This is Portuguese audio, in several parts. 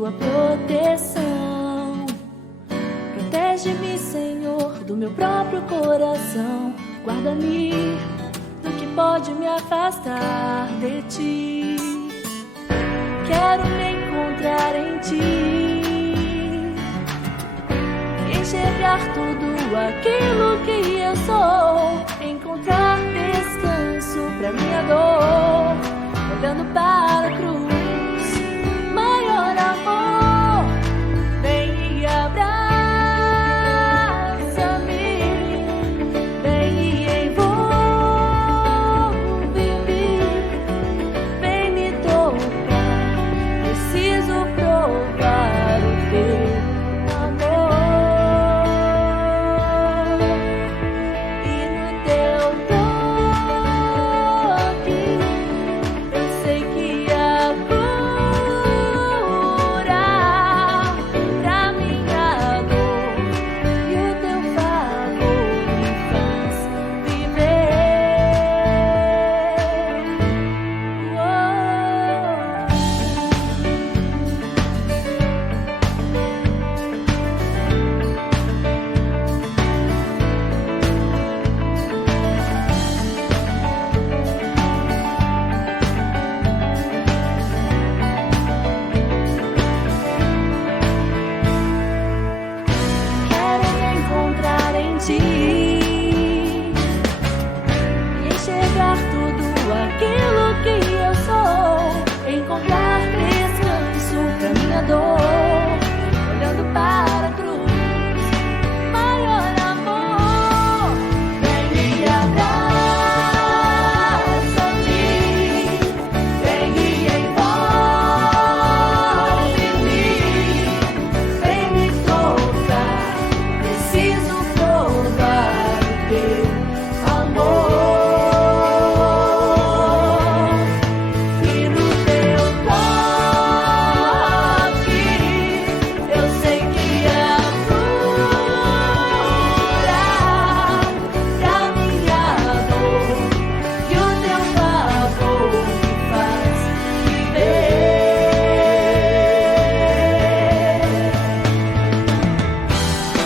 tua proteção. Protege-me, Senhor, do meu próprio coração. Guarda-me do que pode me afastar de ti. Quero me encontrar em ti, enxergar tudo aquilo que eu sou, encontrar descanso pra minha dor, olhando para a cruz, maior amor. Vem e abraça-me, vem e envolve-me, vem me tocar, preciso provar o teu amor. E no teu toque eu sei que há cura pra minha dor, e o teu favor me faz viver. Quero me encontrar em ti, enxergar tudo aquilo que eu sou, encontrar descanso pra minha dor, olhando para a cruz, maior amor. Vem e abraça-me, vem e envolve-me, vem me tocar, preciso provar o teu amor. E no teu toque eu sei que há cura pra minha dor, e o teu favor me faz viver.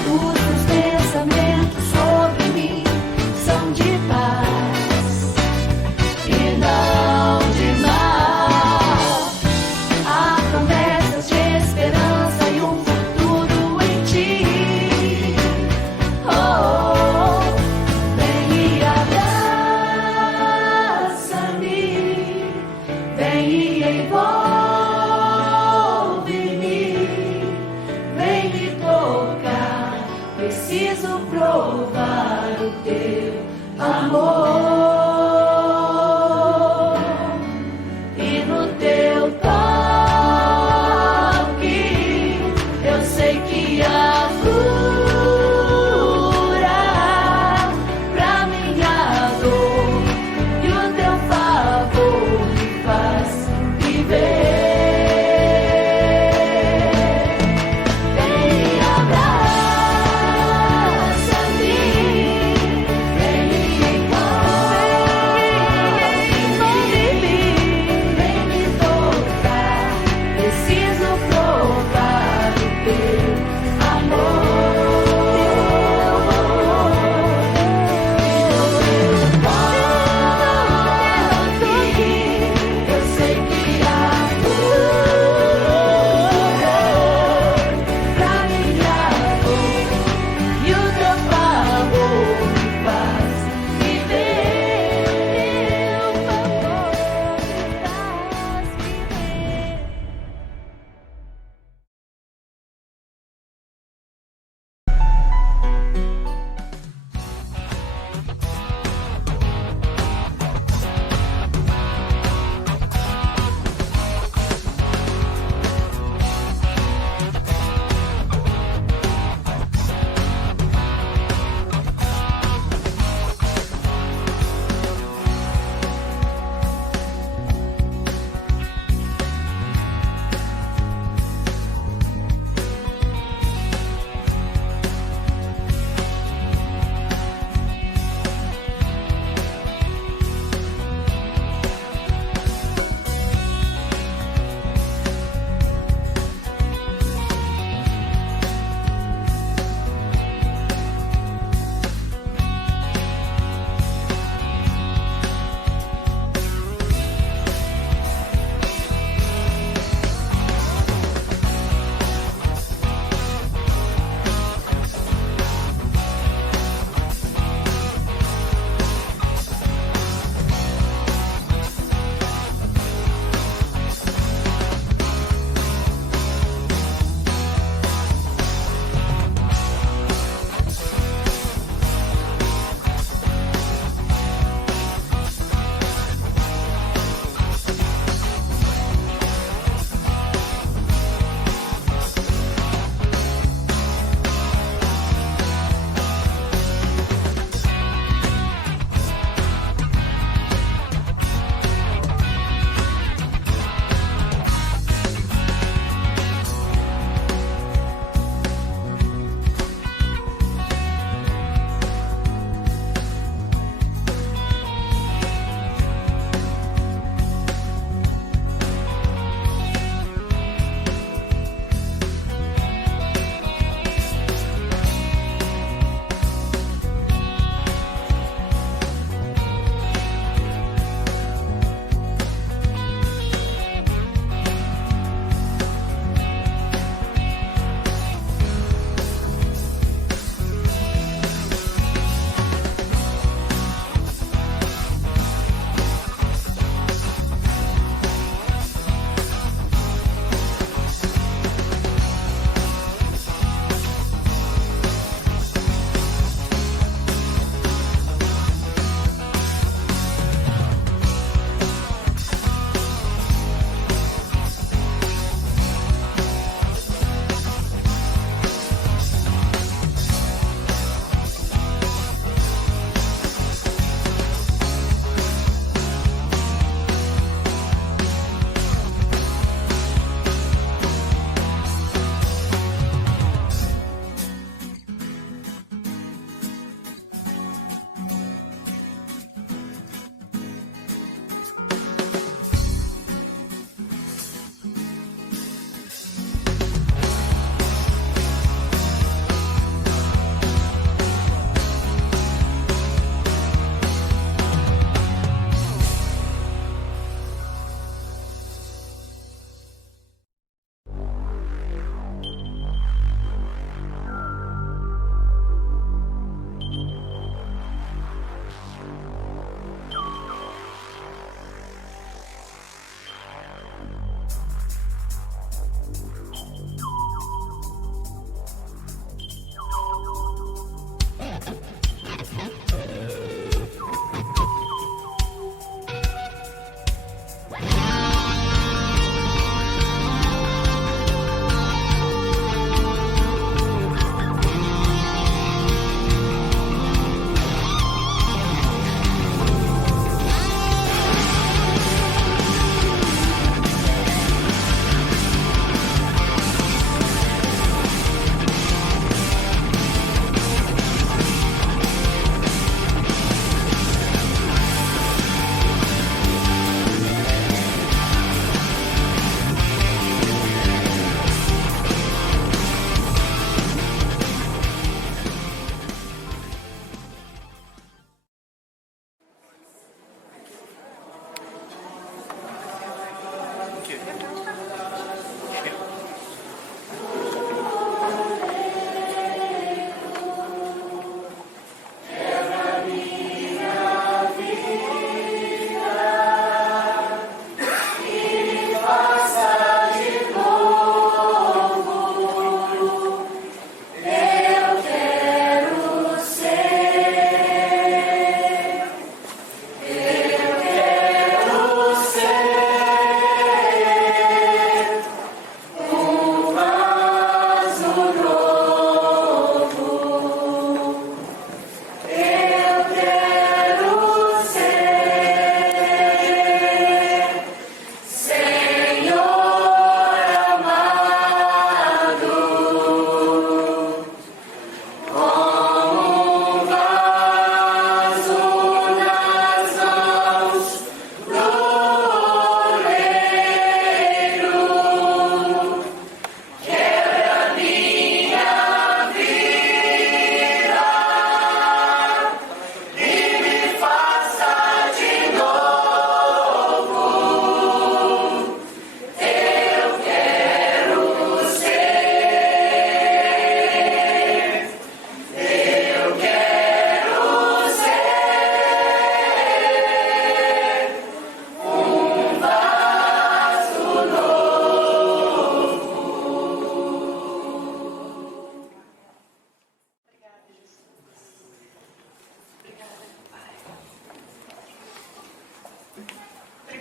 Os teus pensamentos sobre mim são de paz e não de mal. Há promessas de esperança e um futuro em ti. Oh, vem e abraça-me, vem e envolve-me, vem me tocar, preciso provar o teu amor. E no teu toque eu sei que há cura pra minha dor, e o teu favor me faz viver. Vem e abraça-me, vem e envolve-me,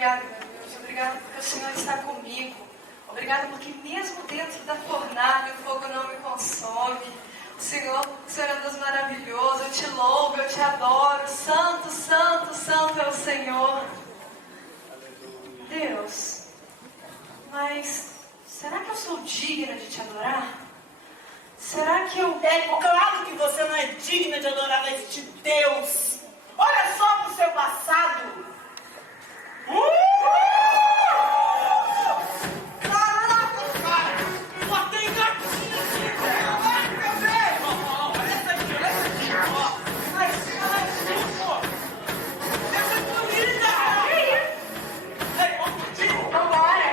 Obrigada, meu Deus. Obrigada porque o Senhor está comigo. Obrigada porque mesmo dentro da fornalha o fogo não me consome. O Senhor é um Deus maravilhoso. Eu te louvo, eu te adoro. Santo, santo, santo é o Senhor. Deus, mas será que eu sou digna de te adorar? Será que eu... É claro que você não é digna de adorar este Deus. Olha só para o seu passado. Caraca, cara! Só tem gatinho aqui! Ai, meu Deus! Essa aqui, ó! Ai, pô! Essa é bonita! Ei, vamos curtir! Vambora!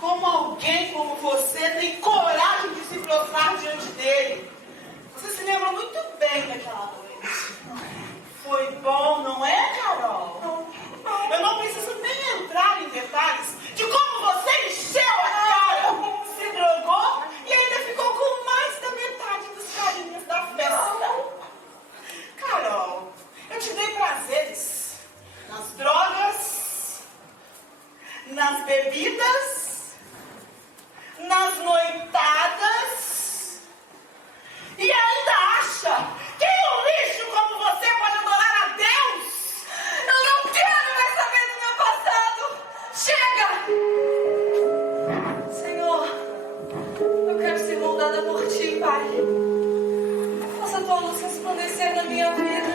Como alguém como você tem coragem de se prostrar diante dele? Você se lembra muito bem daquela noite. Foi bom, não é, Carol? Eu não preciso nem entrar em detalhes de como você encheu a cara, se drogou e ainda ficou com mais da metade dos carinhos da festa. Carol, eu te dei prazeres nas drogas, nas bebidas, nas noitadas. E ainda acha que um lixo como você pode adorar a Deus? Eu não quero mais saber do meu passado! Chega! Senhor, eu quero ser moldada por ti, Pai. Faça a tua luz resplandecer na minha vida.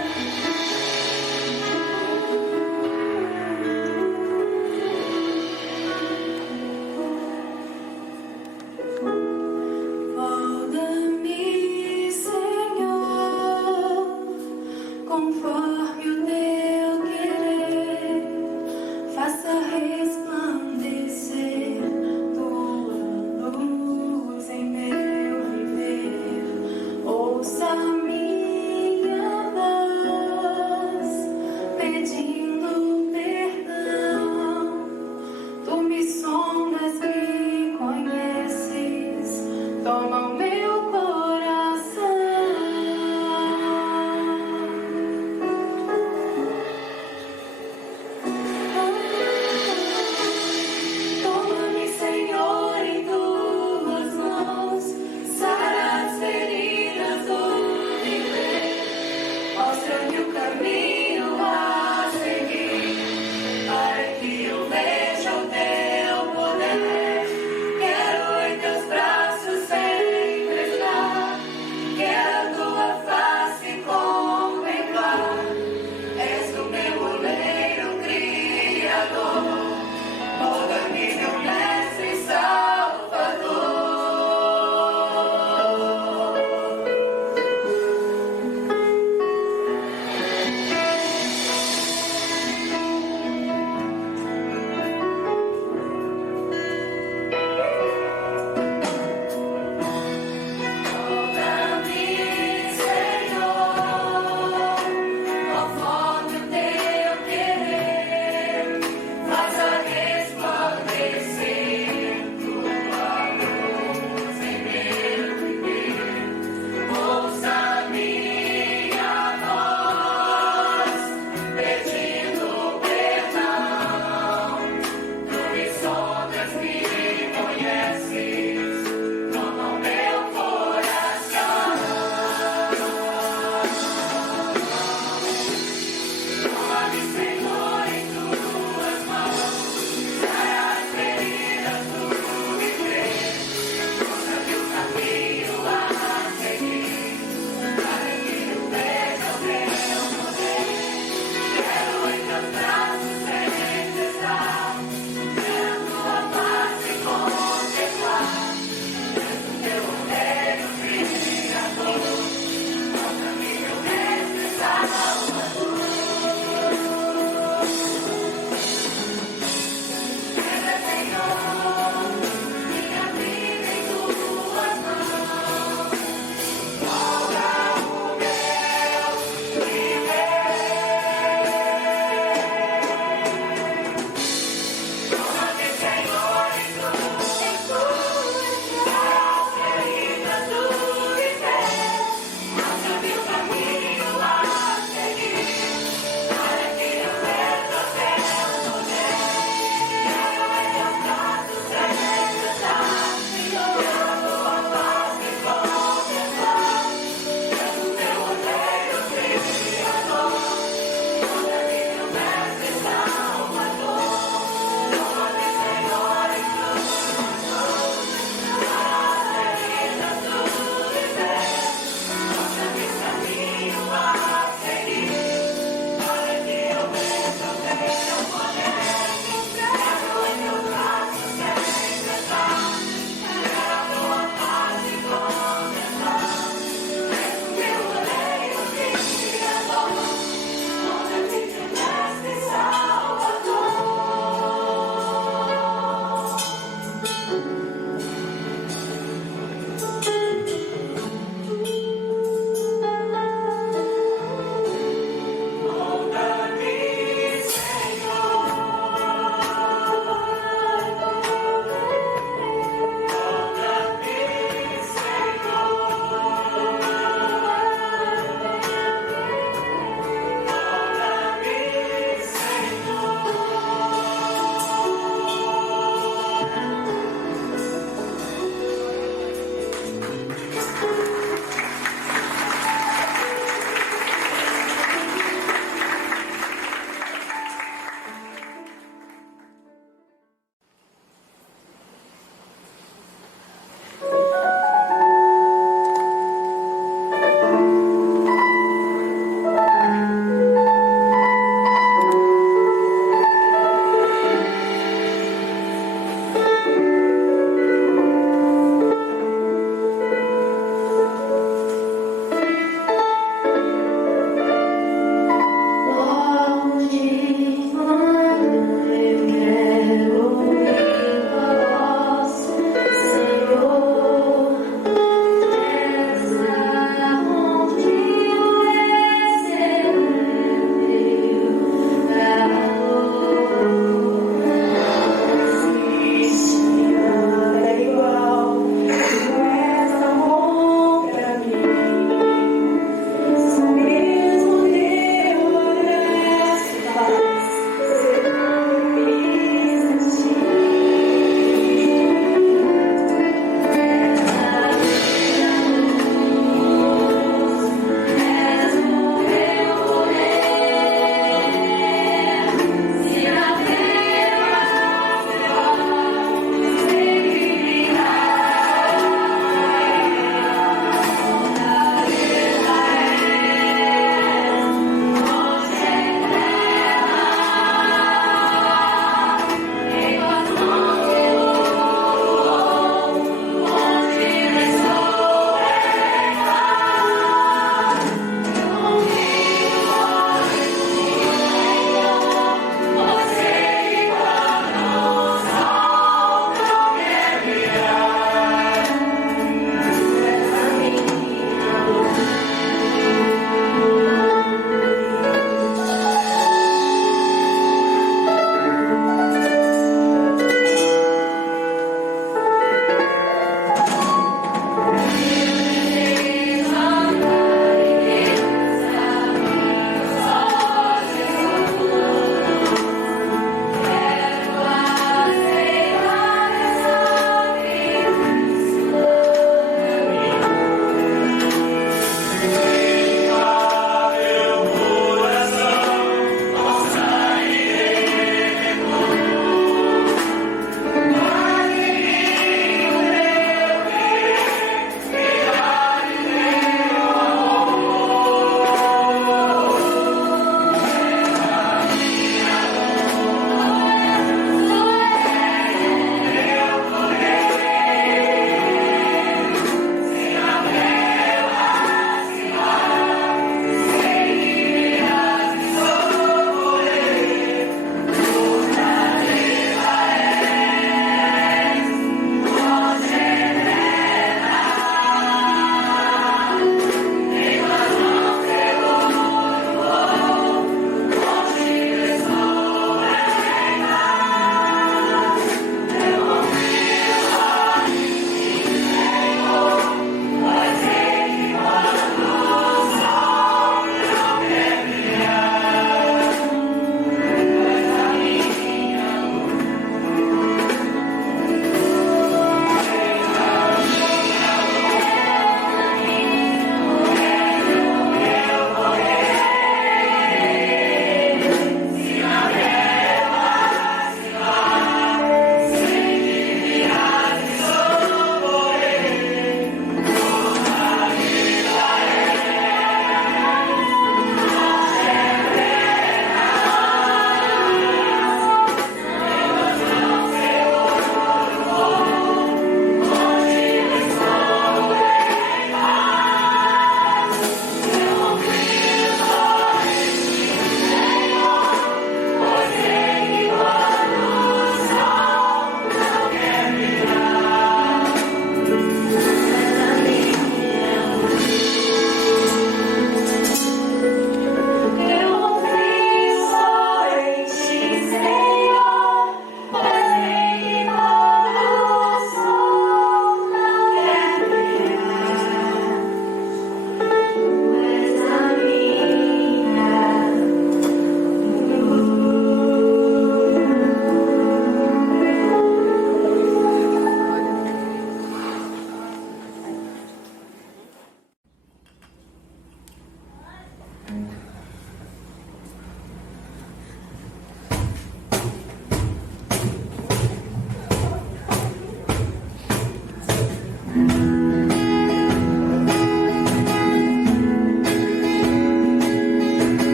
Molda-me, Senhor, conforme o teu querer. Faça resplandecer tua luz em meu viver. Ouça minha voz.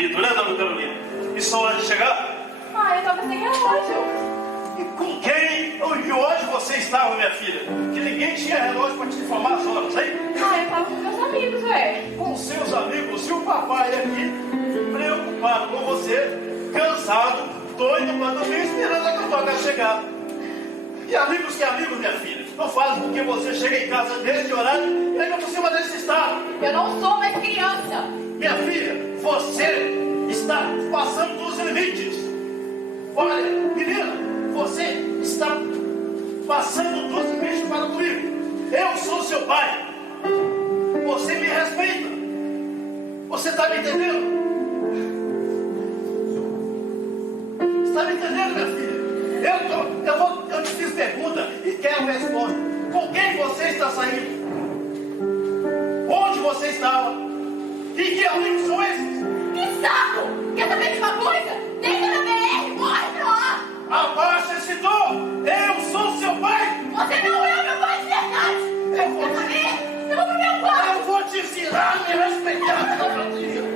bonito, né, dona Carolina? E são hora de chegar? Eu tava sem relógio. E com quem e hoje você estava, minha filha? Que ninguém tinha relógio para te informar as horas, hein? Eu tava com meus amigos, ué. Com seus amigos, e o papai aqui, preocupado com você, cansado, doido para dormir, esperando a campaga chegar. E amigos que amigos, minha filha, não fazem porque você chega em casa nesse horário e ainda por cima desse estado. Eu não sou mais criança. Minha filha, você está passando dos limites. Olha, menina, você está passando dos limites para comigo. Eu sou seu pai. Você me respeita. Você está me entendendo? Está me entendendo, minha filha? Eu te fiz pergunta e quero resposta. Com quem você está saindo? Onde você estava? E que amigos são esses? Que saco! Quer saber de uma coisa? Deixa na BR, morre pra lá! Abaixa esse tom! Eu sou seu pai! Você não é o meu pai de verdade! Eu vou Quer saber? Eu vou pro meu quarto! Eu vou te ensinar a me respeitar, Carolina!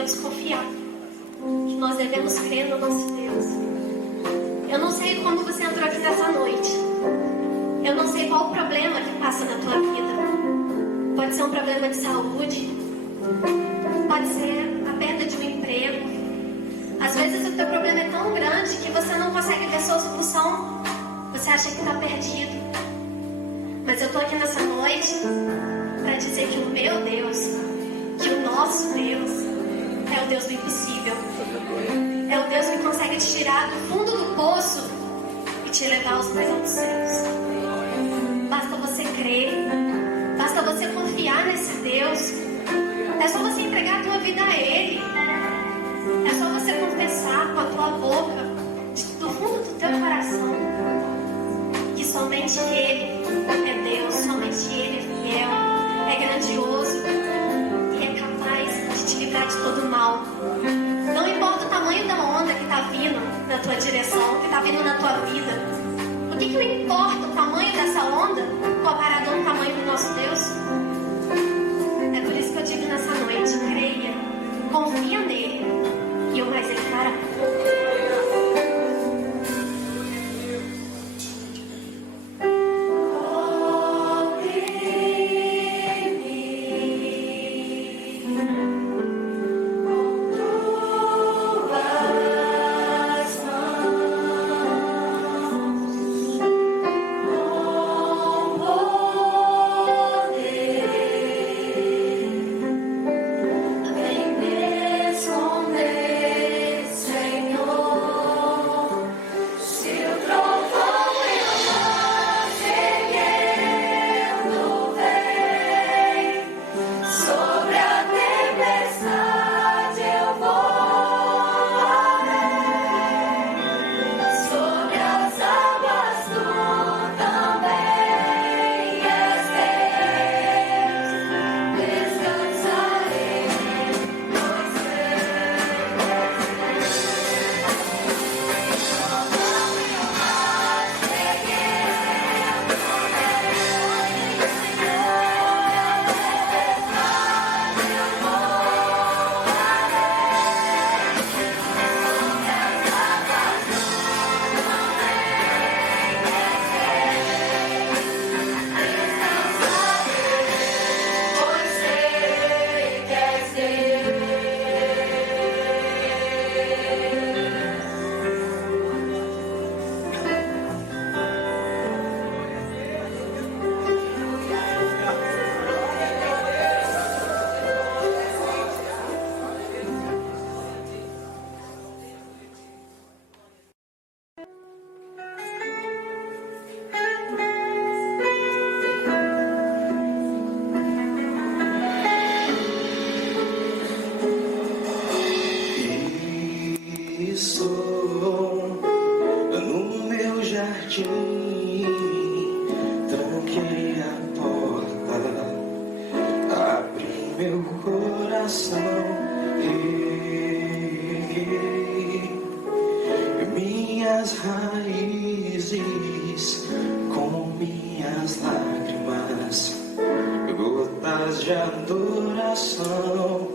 devemos confiar, que nós devemos crer no nosso Deus. Eu não sei como você entrou aqui nessa noite. Eu não sei qual o problema que passa na tua vida. Pode ser um problema de saúde, pode ser tão grande que você não consegue ver sua solução. Você acha que está perdido. Mas eu estou aqui nessa noite para dizer que o meu Deus, que o nosso Deus, é o Deus do impossível. É o Deus que consegue te tirar do fundo do poço e te levar aos mais altos céus. Basta você crer. Basta você confiar nesse Deus. É só você entregar a tua vida a Ele. É só você confessar com a tua boca, do fundo do teu coração, que somente Ele é Deus, somente Ele é fiel, é grandioso e é capaz de te livrar de todo mal. Não importa o tamanho da onda que está vindo na tua direção, que está vindo na tua vida. O que me importa o tamanho dessa onda comparado ao tamanho do nosso Deus? É por isso que eu digo nessa noite, creia, confia nele e o mais ele fará. Tranquei a porta, abri meu coração e minhas raízes com minhas lágrimas, gotas de adoração.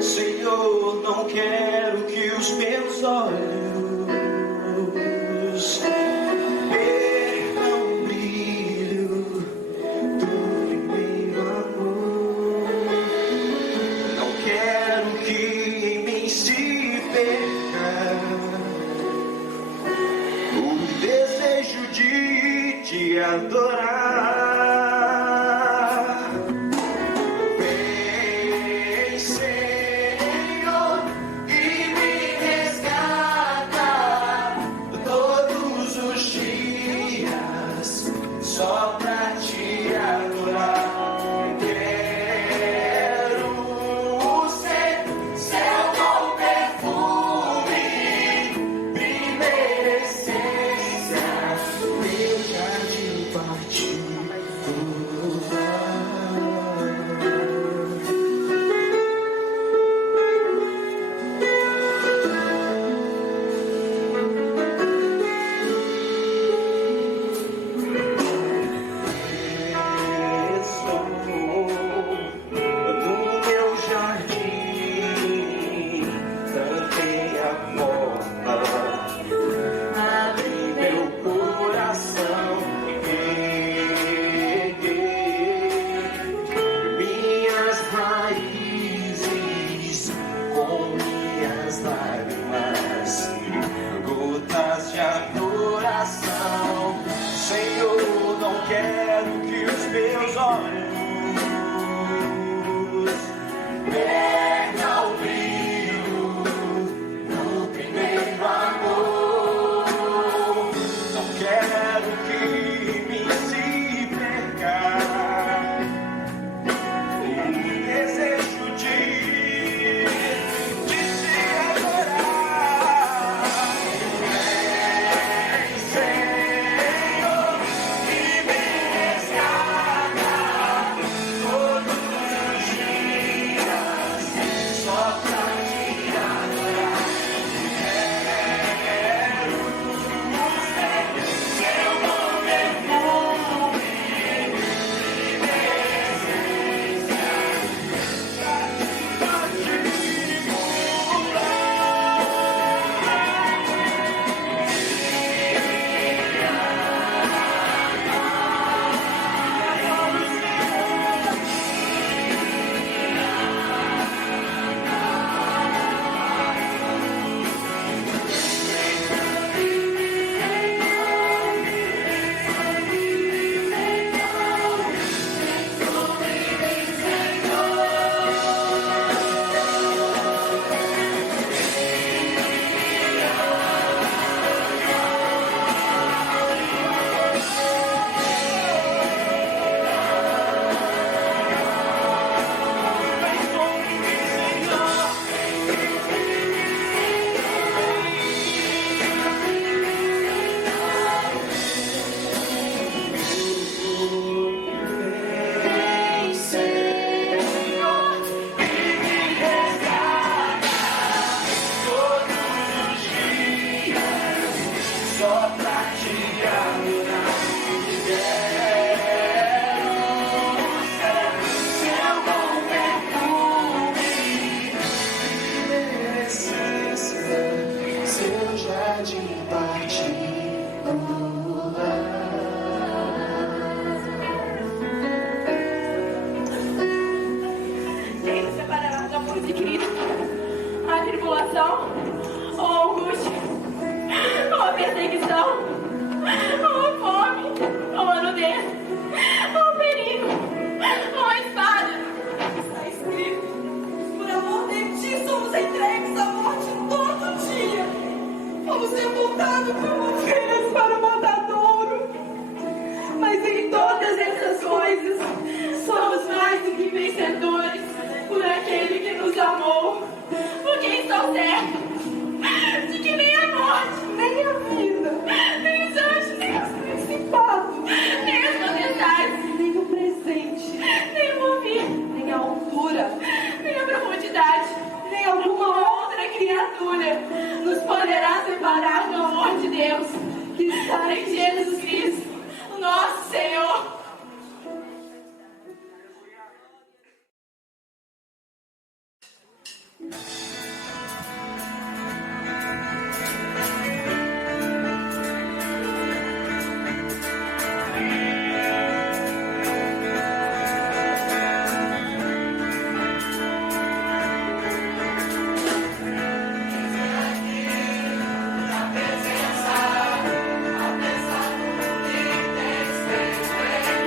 Senhor, não quero que os meus olhos adorar. Vem, Senhor, e me resgata. cruz de Cristo, a tribulação, ou a angústia, ou a perseguição, ou a fome, ou a nudez, ou o perigo, ou a espada. Está escrito: por amor de ti somos entregues à morte todo dia. Fomos sepultados como ovelhas para o matadouro. Mas em todas essas coisas somos mais do que vencedores por aquele que nos amou. Porque estou certo de que nem a morte, Nem a vida, nem os anjos, nem os principados, nem as potestades, nem o presente, nem o ouvir, nem a altura, nem a profundidade, nem alguma outra criatura nos poderá separar do amor de Deus que está em Jesus Cristo, o nosso Senhor. Na presença, a pensar no que tens feito.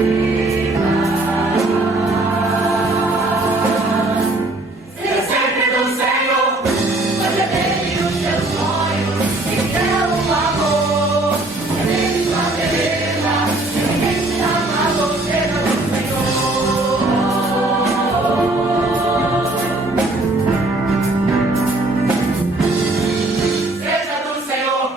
Seja sempre do Senhor, fazer dele os teus sonhos, e dela o amor. É dele sua beleza, ninguém te ama, seja do Senhor. Seja do Senhor.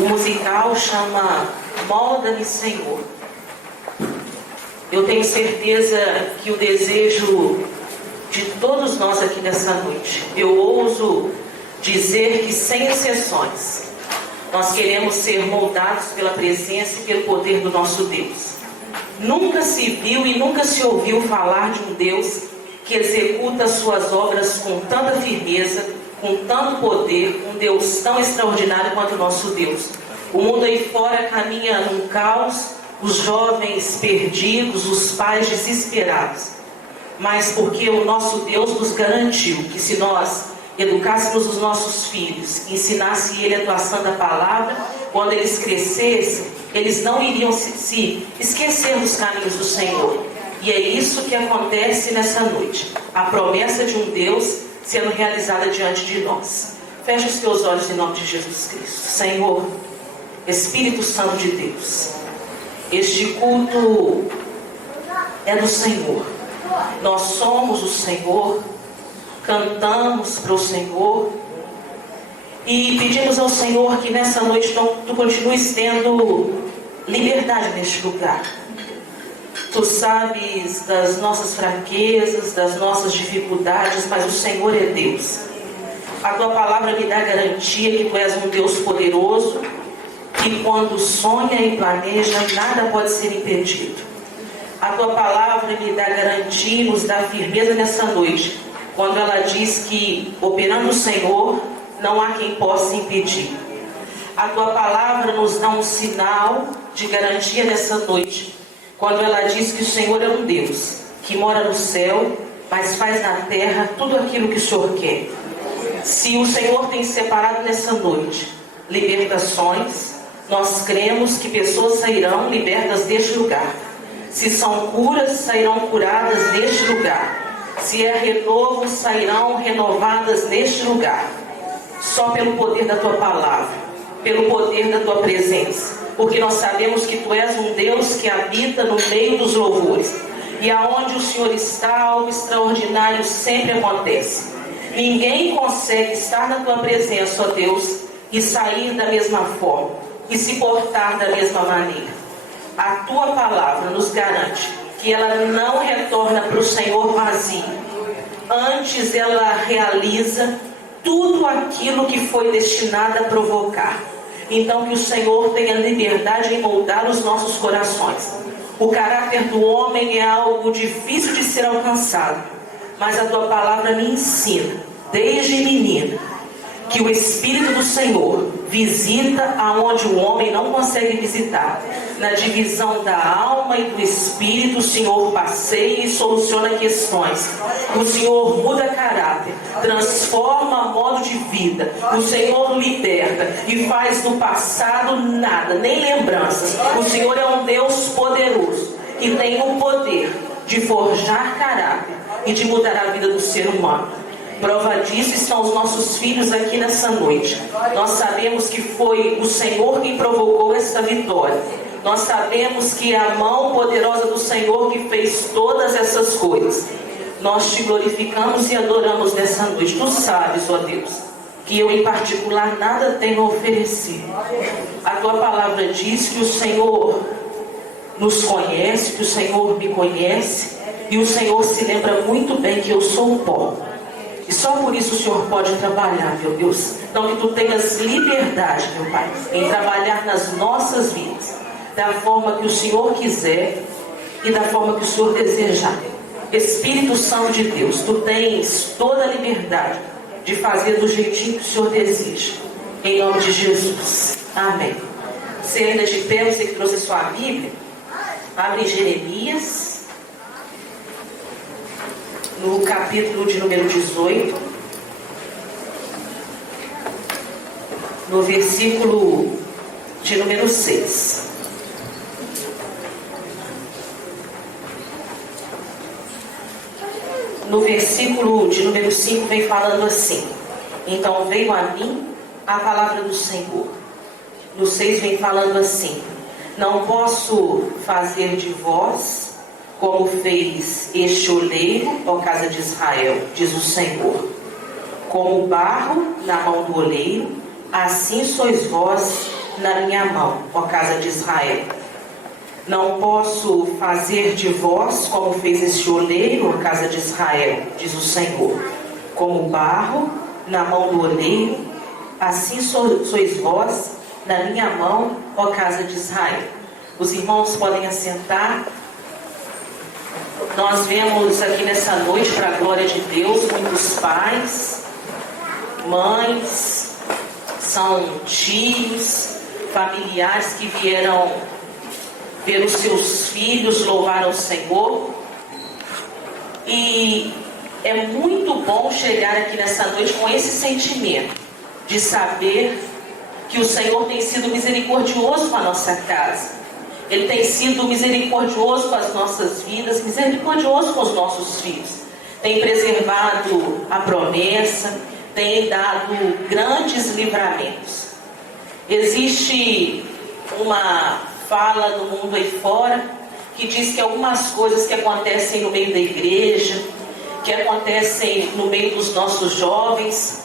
O musical chama Molda-me, Senhor. Eu tenho certeza que o desejo de todos nós aqui nessa noite, eu ouso dizer que sem exceções, nós queremos ser moldados pela presença e pelo poder do nosso Deus. Nunca se viu e nunca se ouviu falar de um Deus que executa suas obras com tanta firmeza, com tanto poder, um Deus tão extraordinário quanto o nosso Deus. O mundo aí fora caminha num caos, os jovens perdidos, os pais desesperados. Mas porque o nosso Deus nos garantiu que se nós educássemos os nossos filhos, ensinasse ele a tua santa palavra, quando eles crescessem, eles não iriam se esquecer dos caminhos do Senhor. E é isso que acontece nessa noite. A promessa de um Deus sendo realizada diante de nós. Feche os teus olhos em nome de Jesus Cristo. Senhor, Espírito Santo de Deus, este culto é do Senhor. Nós somos o Senhor, cantamos para o Senhor e pedimos ao Senhor que nessa noite tu continues tendo liberdade neste lugar. Tu sabes das nossas fraquezas, das nossas dificuldades, mas o Senhor é Deus. A tua palavra me dá garantia que tu és um Deus poderoso, que quando sonha e planeja, nada pode ser impedido. A tua palavra me dá garantia e nos dá firmeza nessa noite, quando ela diz que, operando o Senhor, não há quem possa impedir. A tua palavra nos dá um sinal de garantia nessa noite, quando ela diz que o Senhor é um Deus que mora no céu, mas faz na terra tudo aquilo que o Senhor quer. Se o Senhor tem separado nessa noite libertações, nós cremos que pessoas sairão libertas deste lugar. Se são curas, sairão curadas neste lugar. Se é renovo, sairão renovadas neste lugar. Só pelo poder da tua palavra, pelo poder da tua presença. Porque nós sabemos que tu és um Deus que habita no meio dos louvores. E aonde o Senhor está, algo extraordinário sempre acontece. Ninguém consegue estar na tua presença, ó Deus, e sair da mesma forma, e se portar da mesma maneira. A tua palavra nos garante que ela não retorna para o Senhor vazio. Antes ela realiza tudo aquilo que foi destinado a provocar. Então que o Senhor tenha liberdade em moldar os nossos corações. O caráter do homem é algo difícil de ser alcançado, mas a tua palavra me ensina, desde menina, que o Espírito do Senhor visita aonde o homem não consegue visitar. Na divisão da alma e do Espírito, o Senhor passeia e soluciona questões. O Senhor muda caráter, transforma modo de vida. O Senhor liberta e faz do passado nada, nem lembranças. O Senhor é um Deus poderoso e tem o poder de forjar caráter e de mudar a vida do ser humano. Prova disso estão os nossos filhos aqui nessa noite. Nós sabemos que foi o Senhor quem provocou essa vitória. Nós sabemos que é a mão poderosa do Senhor que fez todas essas coisas. Nós te glorificamos e adoramos nessa noite. Tu sabes, ó Deus, que eu em particular nada tenho a oferecer. A tua palavra diz que o Senhor nos conhece, que o Senhor me conhece, e o Senhor se lembra muito bem que eu sou o pó. E só por isso o Senhor pode trabalhar, meu Deus. Então que tu tenhas liberdade, meu Pai, em trabalhar nas nossas vidas, da forma que o Senhor quiser e da forma que o Senhor desejar. Espírito Santo de Deus, tu tens toda a liberdade de fazer do jeitinho que o Senhor deseja. Em nome de Jesus. Amém. Você ainda de pé, você que trouxe a sua Bíblia, abre Jeremias, no capítulo de número 18, no versículo de número 6. No versículo de número 5 vem falando assim: então veio a mim a palavra do Senhor. No 6 vem falando assim: não posso fazer de vós como fez este oleiro, ó casa de Israel, diz o Senhor. Como barro na mão do oleiro, assim sois vós na minha mão, ó casa de Israel. Não posso fazer de vós como fez este oleiro, ó casa de Israel, diz o Senhor. Como barro na mão do oleiro, assim sois vós na minha mão, ó casa de Israel. Os irmãos podem assentar. Nós vemos aqui nessa noite, para a glória de Deus, muitos pais, mães, são tios, familiares que vieram ver os seus filhos louvar ao Senhor. E é muito bom chegar aqui nessa noite com esse sentimento de saber que o Senhor tem sido misericordioso com a nossa casa. Ele tem sido misericordioso com as nossas vidas, misericordioso com os nossos filhos. Tem preservado a promessa, tem dado grandes livramentos. Existe uma fala no mundo aí fora que diz que algumas coisas que acontecem no meio da igreja, que acontecem no meio dos nossos jovens,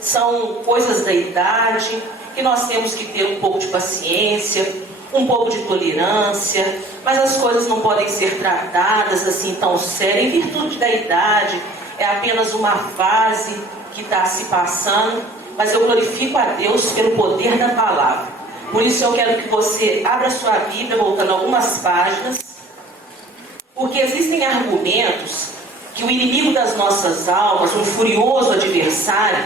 são coisas da idade, que nós temos que ter um pouco de paciência, um pouco de tolerância, mas as coisas não podem ser tratadas assim tão sério em virtude da idade. É apenas uma fase que está se passando, mas eu glorifico a Deus pelo poder da palavra. Por isso eu quero que você abra sua Bíblia, voltando algumas páginas, porque existem argumentos que o inimigo das nossas almas, um furioso adversário,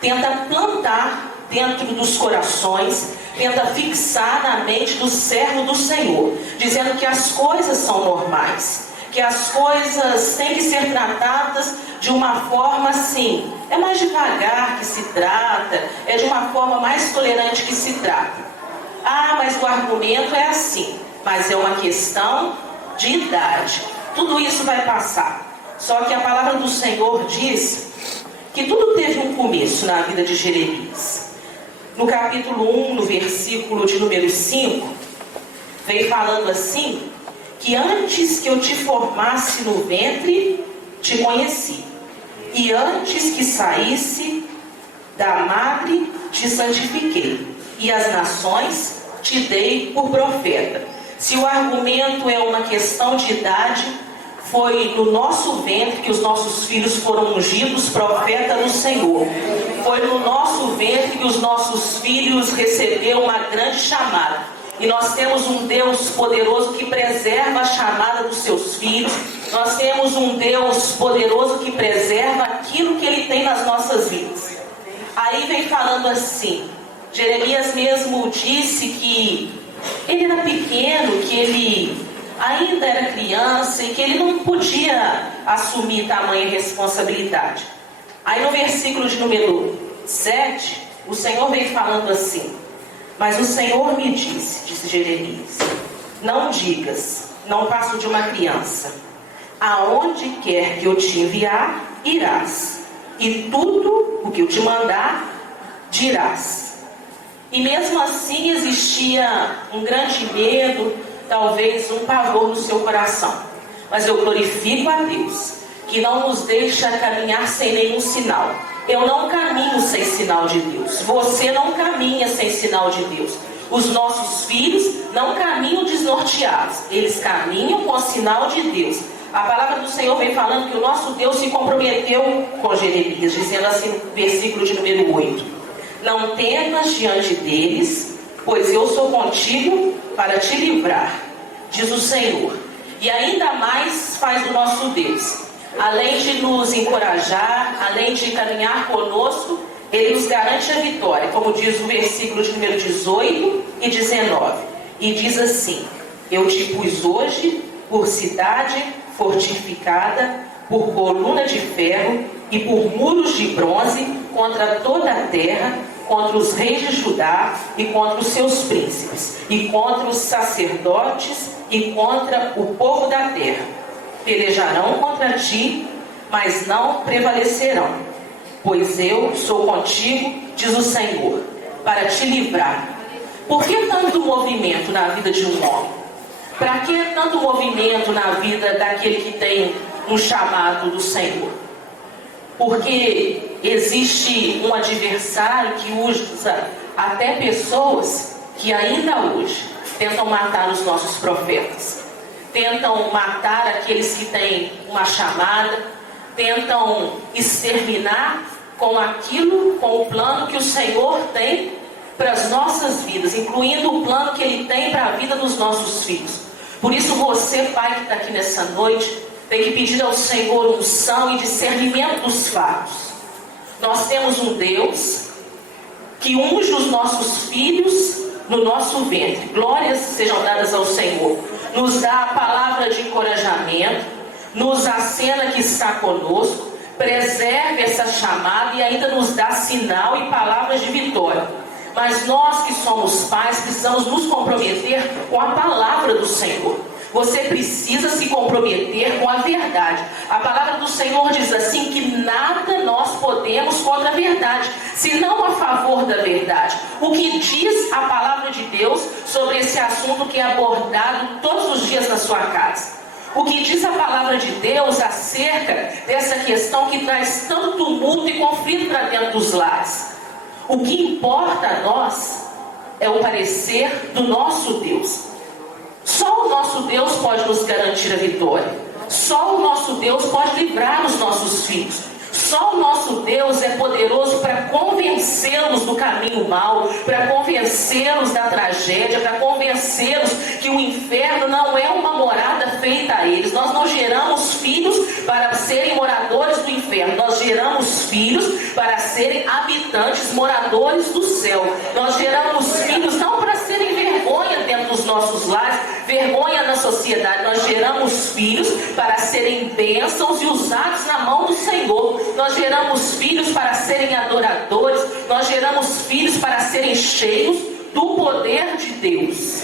tenta plantar dentro dos corações, tenta fixar na mente do servo do Senhor, dizendo que as coisas são normais, que as coisas têm que ser tratadas de uma forma assim, é mais devagar que se trata, é de uma forma mais tolerante que se trata. Ah, mas o argumento é assim, mas é uma questão de idade. Tudo isso vai passar. Só que a palavra do Senhor diz que tudo teve um começo na vida de Jeremias. No capítulo 1, no versículo de número 5, vem falando assim, que antes que eu te formasse no ventre, te conheci. E antes que saísse da madre, te santifiquei. E as nações te dei por profeta. Se o argumento é uma questão de idade, foi no nosso ventre que os nossos filhos foram ungidos profeta do Senhor. Foi no nosso ventre que os nossos filhos receberam uma grande chamada. E nós temos um Deus poderoso que preserva a chamada dos seus filhos. Nós temos um Deus poderoso que preserva aquilo que Ele tem nas nossas vidas. Aí vem falando assim, Jeremias mesmo disse que ele era pequeno, que ele ainda era criança e que ele não podia assumir tamanha responsabilidade. Aí no versículo de número 7, o Senhor vem falando assim, mas o Senhor me disse Jeremias, não digas, não passo de uma criança. Aonde quer que eu te enviar, irás. E tudo o que eu te mandar, dirás. E mesmo assim existia um grande medo, talvez um pavor no seu coração. Mas eu glorifico a Deus, que não nos deixa caminhar sem nenhum sinal. Eu não caminho sem sinal de Deus. Você não caminha sem sinal de Deus. Os nossos filhos não caminham desnorteados. Eles caminham com o sinal de Deus. A palavra do Senhor vem falando que o nosso Deus se comprometeu com Jeremias, dizendo assim no versículo de número 8. Não temas diante deles, pois eu sou contigo para te livrar, diz o Senhor. E ainda mais faz o nosso Deus. Além de nos encorajar, além de caminhar conosco, Ele nos garante a vitória, como diz o versículo de número 18 e 19. E diz assim, eu te pus hoje por cidade fortificada, por coluna de ferro e por muros de bronze contra toda a terra, contra os reis de Judá e contra os seus príncipes, e contra os sacerdotes e contra o povo da terra. Pelejarão contra ti, mas não prevalecerão, pois eu sou contigo, diz o Senhor, para te livrar. Por que tanto movimento na vida de um homem? Para que tanto movimento na vida daquele que tem um chamado do Senhor? Porque existe um adversário que usa até pessoas que ainda hoje tentam matar os nossos profetas, tentam matar aqueles que têm uma chamada, tentam exterminar com aquilo, com o plano que o Senhor tem para as nossas vidas, incluindo o plano que Ele tem para a vida dos nossos filhos. Por isso você, pai que está aqui nessa noite, tem que pedir ao Senhor unção e discernimento dos fatos. Nós temos um Deus que unge os nossos filhos no nosso ventre. Glórias sejam dadas ao Senhor. Nos dá a palavra de encorajamento, nos acena que está conosco, preserva essa chamada e ainda nos dá sinal e palavras de vitória. Mas nós que somos pais precisamos nos comprometer com a palavra do Senhor. Você precisa se comprometer com a verdade. A palavra do Senhor diz assim que nada nós podemos contra a verdade, senão a favor da verdade. O que diz a palavra de Deus sobre esse assunto que é abordado todos os dias na sua casa? O que diz a palavra de Deus acerca dessa questão que traz tanto tumulto e conflito para dentro dos lares? O que importa a nós é o parecer do nosso Deus. Só o nosso Deus pode nos garantir a vitória. Só o nosso Deus pode livrar os nossos filhos. Só o nosso Deus é poderoso para convencê-los do caminho mau, para convencê-los da tragédia, para convencê-los que o inferno não é uma morada feita a eles. Nós não geramos filhos para serem moradores do inferno. Nós geramos filhos para serem habitantes, moradores do céu. Nós geramos filhos não para serem vergonha dentro dos nossos lares, vergonha na sociedade. Nós geramos filhos para serem bênçãos e usados na mão do Senhor. Nós geramos filhos para serem adoradores. Nós geramos filhos para serem cheios do poder de Deus.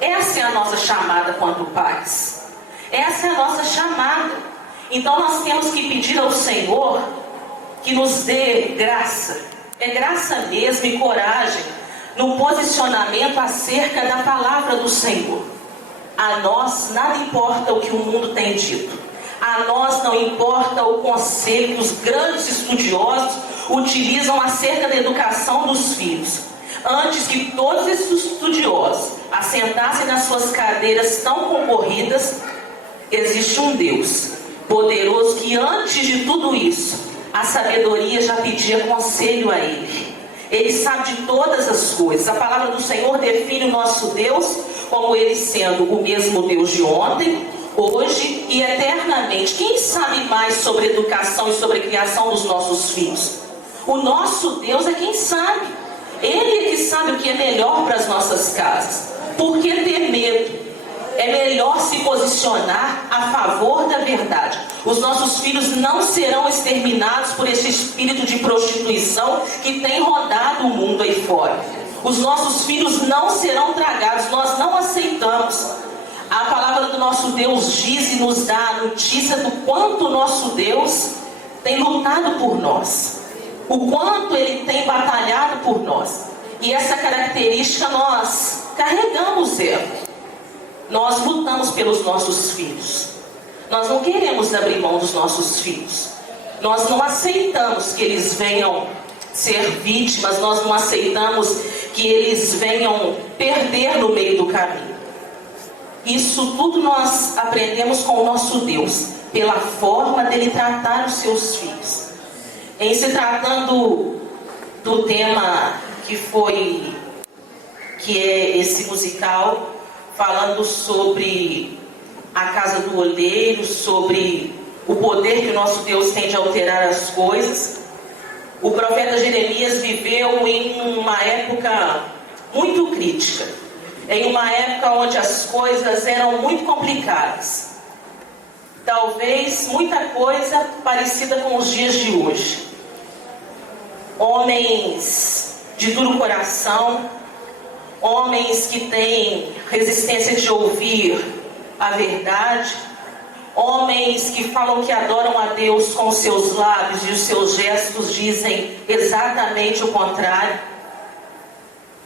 Essa é a nossa chamada quanto pais. Essa é a nossa chamada. Então nós temos que pedir ao Senhor que nos dê graça. É graça mesmo e coragem no posicionamento acerca da palavra do Senhor. A nós nada importa o que o mundo tem dito. A nós não importa o conselho que os grandes estudiosos utilizam acerca da educação dos filhos. Antes que todos esses estudiosos assentassem nas suas cadeiras tão concorridas, existe um Deus poderoso que antes de tudo isso, a sabedoria já pedia conselho a Ele. Ele sabe de todas as coisas. A palavra do Senhor define o nosso Deus como Ele sendo o mesmo Deus de ontem, hoje e eternamente. Quem sabe mais sobre educação e sobre a criação dos nossos filhos? O nosso Deus é quem sabe. Ele é que sabe o que é melhor para as nossas casas. Por que ter medo? É melhor se posicionar a favor da verdade. Os nossos filhos não serão exterminados por esse espírito de prostituição que tem rodado o mundo aí fora. Os nossos filhos não serão tragados. Nós não aceitamos. A palavra do nosso Deus diz e nos dá a notícia do quanto o nosso Deus tem lutado por nós. O quanto Ele tem batalhado por nós. E essa característica nós carregamos ela. Nós lutamos pelos nossos filhos. Nós não queremos abrir mão dos nossos filhos. Nós não aceitamos que eles venham ser vítimas. Nós não aceitamos que eles venham perder no meio do caminho. Isso tudo nós aprendemos com o nosso Deus, pela forma dele tratar os seus filhos. Em se tratando do tema que é esse musical, falando sobre a casa do oleiro, sobre o poder que o nosso Deus tem de alterar as coisas, o profeta Jeremias viveu em uma época muito crítica. Em uma época onde as coisas eram muito complicadas. Talvez muita coisa parecida com os dias de hoje. Homens de duro coração, homens que têm resistência de ouvir a verdade, homens que falam que adoram a Deus com os seus lábios e os seus gestos dizem exatamente o contrário.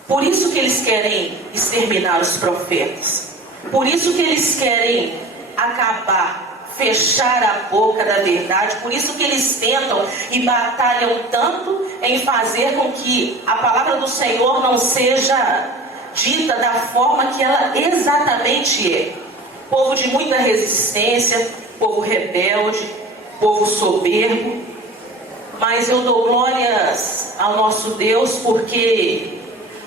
Por isso que eles querem exterminar os profetas. Por isso que eles querem acabar, fechar a boca da verdade. Por isso que eles tentam e batalham tanto em fazer com que a palavra do Senhor não seja dita da forma que ela exatamente é. Povo de muita resistência, povo rebelde, povo soberbo. Mas eu dou glórias ao nosso Deus, porque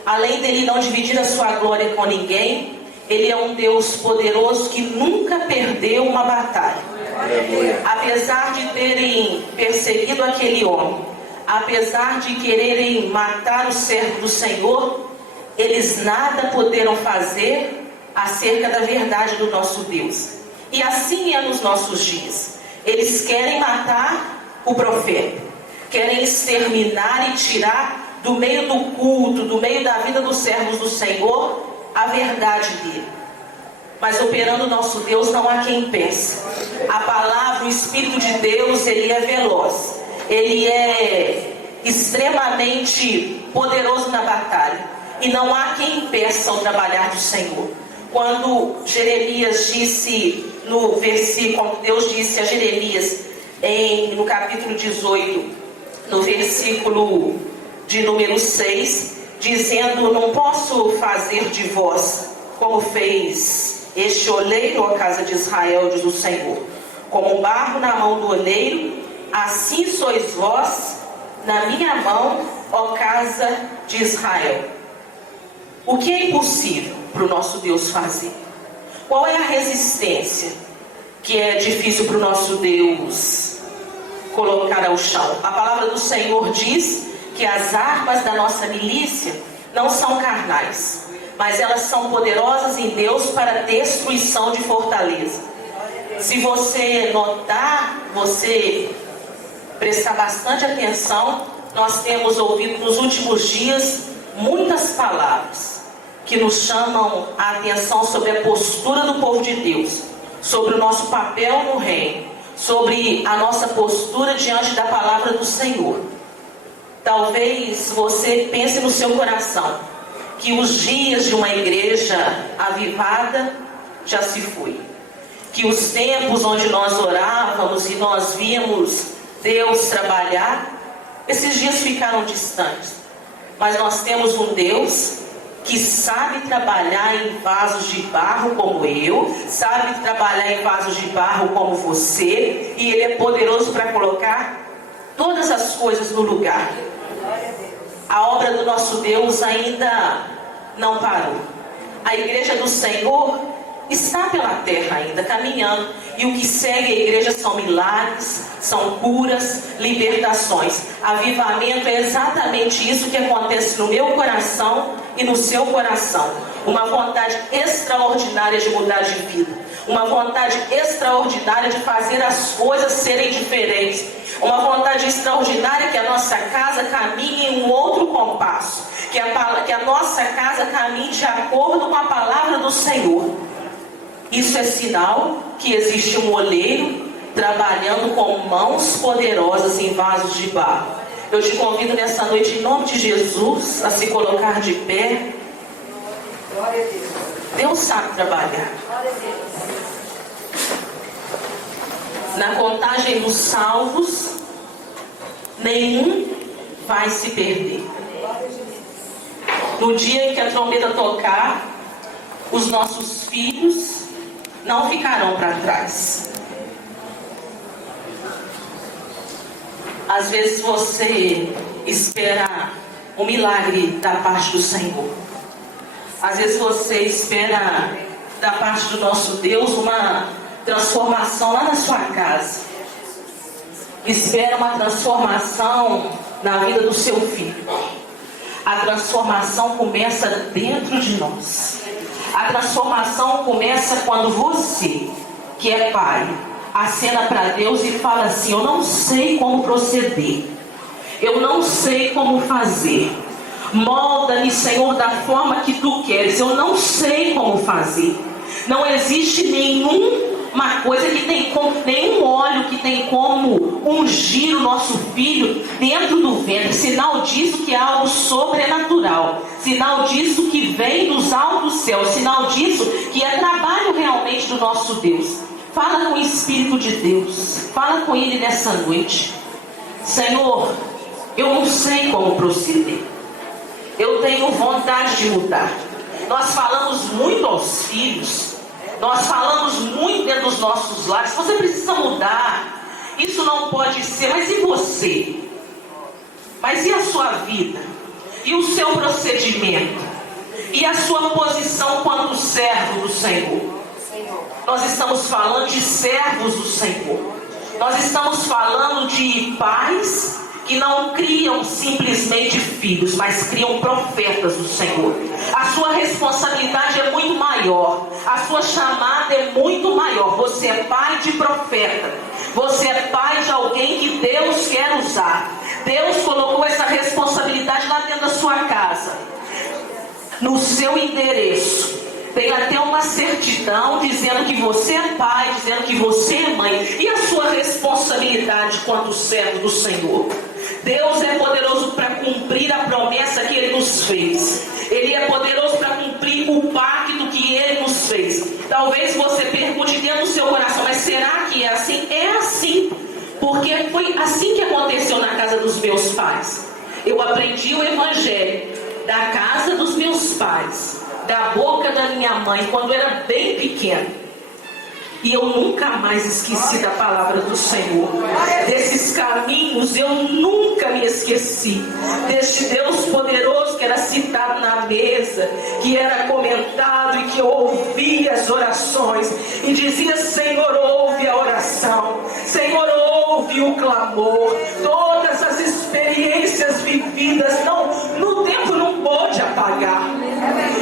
além dele não dividir a sua glória com ninguém, ele é um Deus poderoso que nunca perdeu uma batalha. Apesar de terem perseguido aquele homem, apesar de quererem matar o servo do Senhor, eles nada puderam fazer acerca da verdade do nosso Deus. E assim é nos nossos dias. Eles querem matar o profeta, querem exterminar e tirar do meio do culto, do meio da vida dos servos do Senhor, a verdade dele. Mas operando o nosso Deus não há quem impeça. A palavra, o Espírito de Deus, ele é veloz, ele é extremamente poderoso na batalha, e não há quem impeça o trabalhar do Senhor. Quando Jeremias disse, no versículo, Deus disse a Jeremias, no capítulo 18, no versículo de número 6, dizendo: não posso fazer de vós como fez este oleiro, ó casa de Israel, diz o Senhor. Como barro na mão do oleiro, assim sois vós na minha mão, ó casa de Israel. O que é impossível para o nosso Deus fazer? Qual é a resistência que é difícil para o nosso Deus colocar ao chão? A palavra do Senhor diz que as armas da nossa milícia não são carnais, mas elas são poderosas em Deus para destruição de fortaleza. Se você notar, você prestar bastante atenção, nós temos ouvido nos últimos dias muitas palavras que nos chamam a atenção sobre a postura do povo de Deus, sobre o nosso papel no reino, sobre a nossa postura diante da palavra do Senhor. Talvez você pense no seu coração que os dias de uma igreja avivada já se foi, que os tempos onde nós orávamos e nós víamos Deus trabalhar, esses dias ficaram distantes. Mas nós temos um Deus que sabe trabalhar em vasos de barro como eu, sabe trabalhar em vasos de barro como você, e Ele é poderoso para colocar todas as coisas no lugar. A obra do nosso Deus ainda não parou. A igreja do Senhor está pela terra ainda, caminhando. E o que segue a igreja são milagres, são curas, libertações. Avivamento é exatamente isso que acontece no meu coração e no seu coração. Uma vontade extraordinária de mudar de vida. Uma vontade extraordinária de fazer as coisas serem diferentes. Uma vontade extraordinária que a nossa casa caminhe em um outro compasso. Que a nossa casa caminhe de acordo com a palavra do Senhor. Isso é sinal que existe um oleiro trabalhando com mãos poderosas em vasos de barro. Eu te convido nessa noite, em nome de Jesus, a se colocar de pé. Glória a Deus. Deus sabe trabalhar. Glória a Deus. Na contagem dos salvos, nenhum vai se perder. No dia em que a trombeta tocar, os nossos filhos não ficarão para trás. Às vezes você espera um milagre da parte do Senhor. Às vezes você espera da parte do nosso Deus uma transformação lá na sua casa. Espera uma transformação na vida do seu filho. A transformação começa dentro de nós. A transformação começa quando você, que é pai, acena para Deus e fala assim: eu não sei como proceder, eu não sei como fazer, molda-me, Senhor, da forma que tu queres, eu não sei como fazer. Não existe nenhuma coisa que tem como, nenhum óleo que tem como ungir o nosso filho dentro do ventre. Sinal disso que é algo sobrenatural. Sinal disso que vem dos altos céus. Sinal disso que é trabalho realmente do nosso Deus. Fala com o Espírito de Deus. Fala com Ele nessa noite. Senhor, eu não sei como proceder. Eu tenho vontade de mudar. Nós falamos muito aos filhos. Nós falamos muito dentro dos nossos lares. Você precisa mudar. Isso não pode ser. Mas e você? Mas e a sua vida? E o seu procedimento? E a sua posição quanto servo do Senhor? Nós estamos falando de servos do Senhor. Nós estamos falando de pais que não criam simplesmente filhos, mas criam profetas do Senhor. A sua responsabilidade é muito maior. A sua chamada é muito maior. Você é pai de profeta. Você é pai de alguém que Deus quer usar. Deus colocou essa responsabilidade lá dentro da sua casa, no seu endereço. Tem até uma certidão dizendo que você é pai, dizendo que você é mãe. E a sua responsabilidade quanto servo do Senhor? Deus é poderoso para cumprir a promessa que Ele nos fez. Ele é poderoso para cumprir o pacto que Ele nos fez. Talvez você pergunte dentro do seu coração, mas será que é assim? É assim, porque foi assim que aconteceu na casa dos meus pais. Eu aprendi o Evangelho da casa dos meus pais, da boca da minha mãe, quando eu era bem pequeno. E eu nunca mais esqueci da palavra do Senhor. Desses caminhos eu nunca me esqueci. Deste Deus poderoso que era citado na mesa, que era comentado e que eu ouvia as orações. E dizia: Senhor, ouve a oração. Senhor, ouve o clamor. Todas as experiências vividas, no tempo não pode apagar.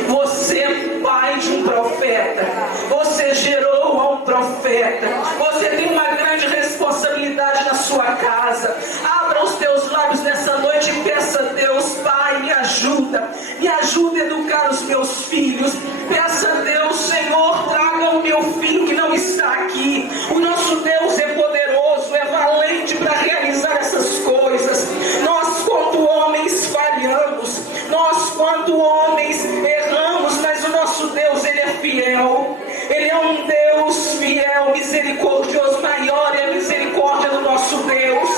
Você é pai de um profeta. Você gerou a um profeta. Você tem uma grande responsabilidade na sua casa. Abra os teus lábios nessa noite e peça a Deus: Pai, me ajuda a educar os meus filhos. Peça a Deus: Senhor, traga o meu filho que não está aqui. O nosso Deus é poderoso, é valente para realizar essas coisas. Nós, quanto homens, falhamos. Nós, quanto homens, erramos, mas o nosso Deus, Ele é fiel. Ele é um Deus fiel, misericordioso. Maior é a misericórdia do nosso Deus.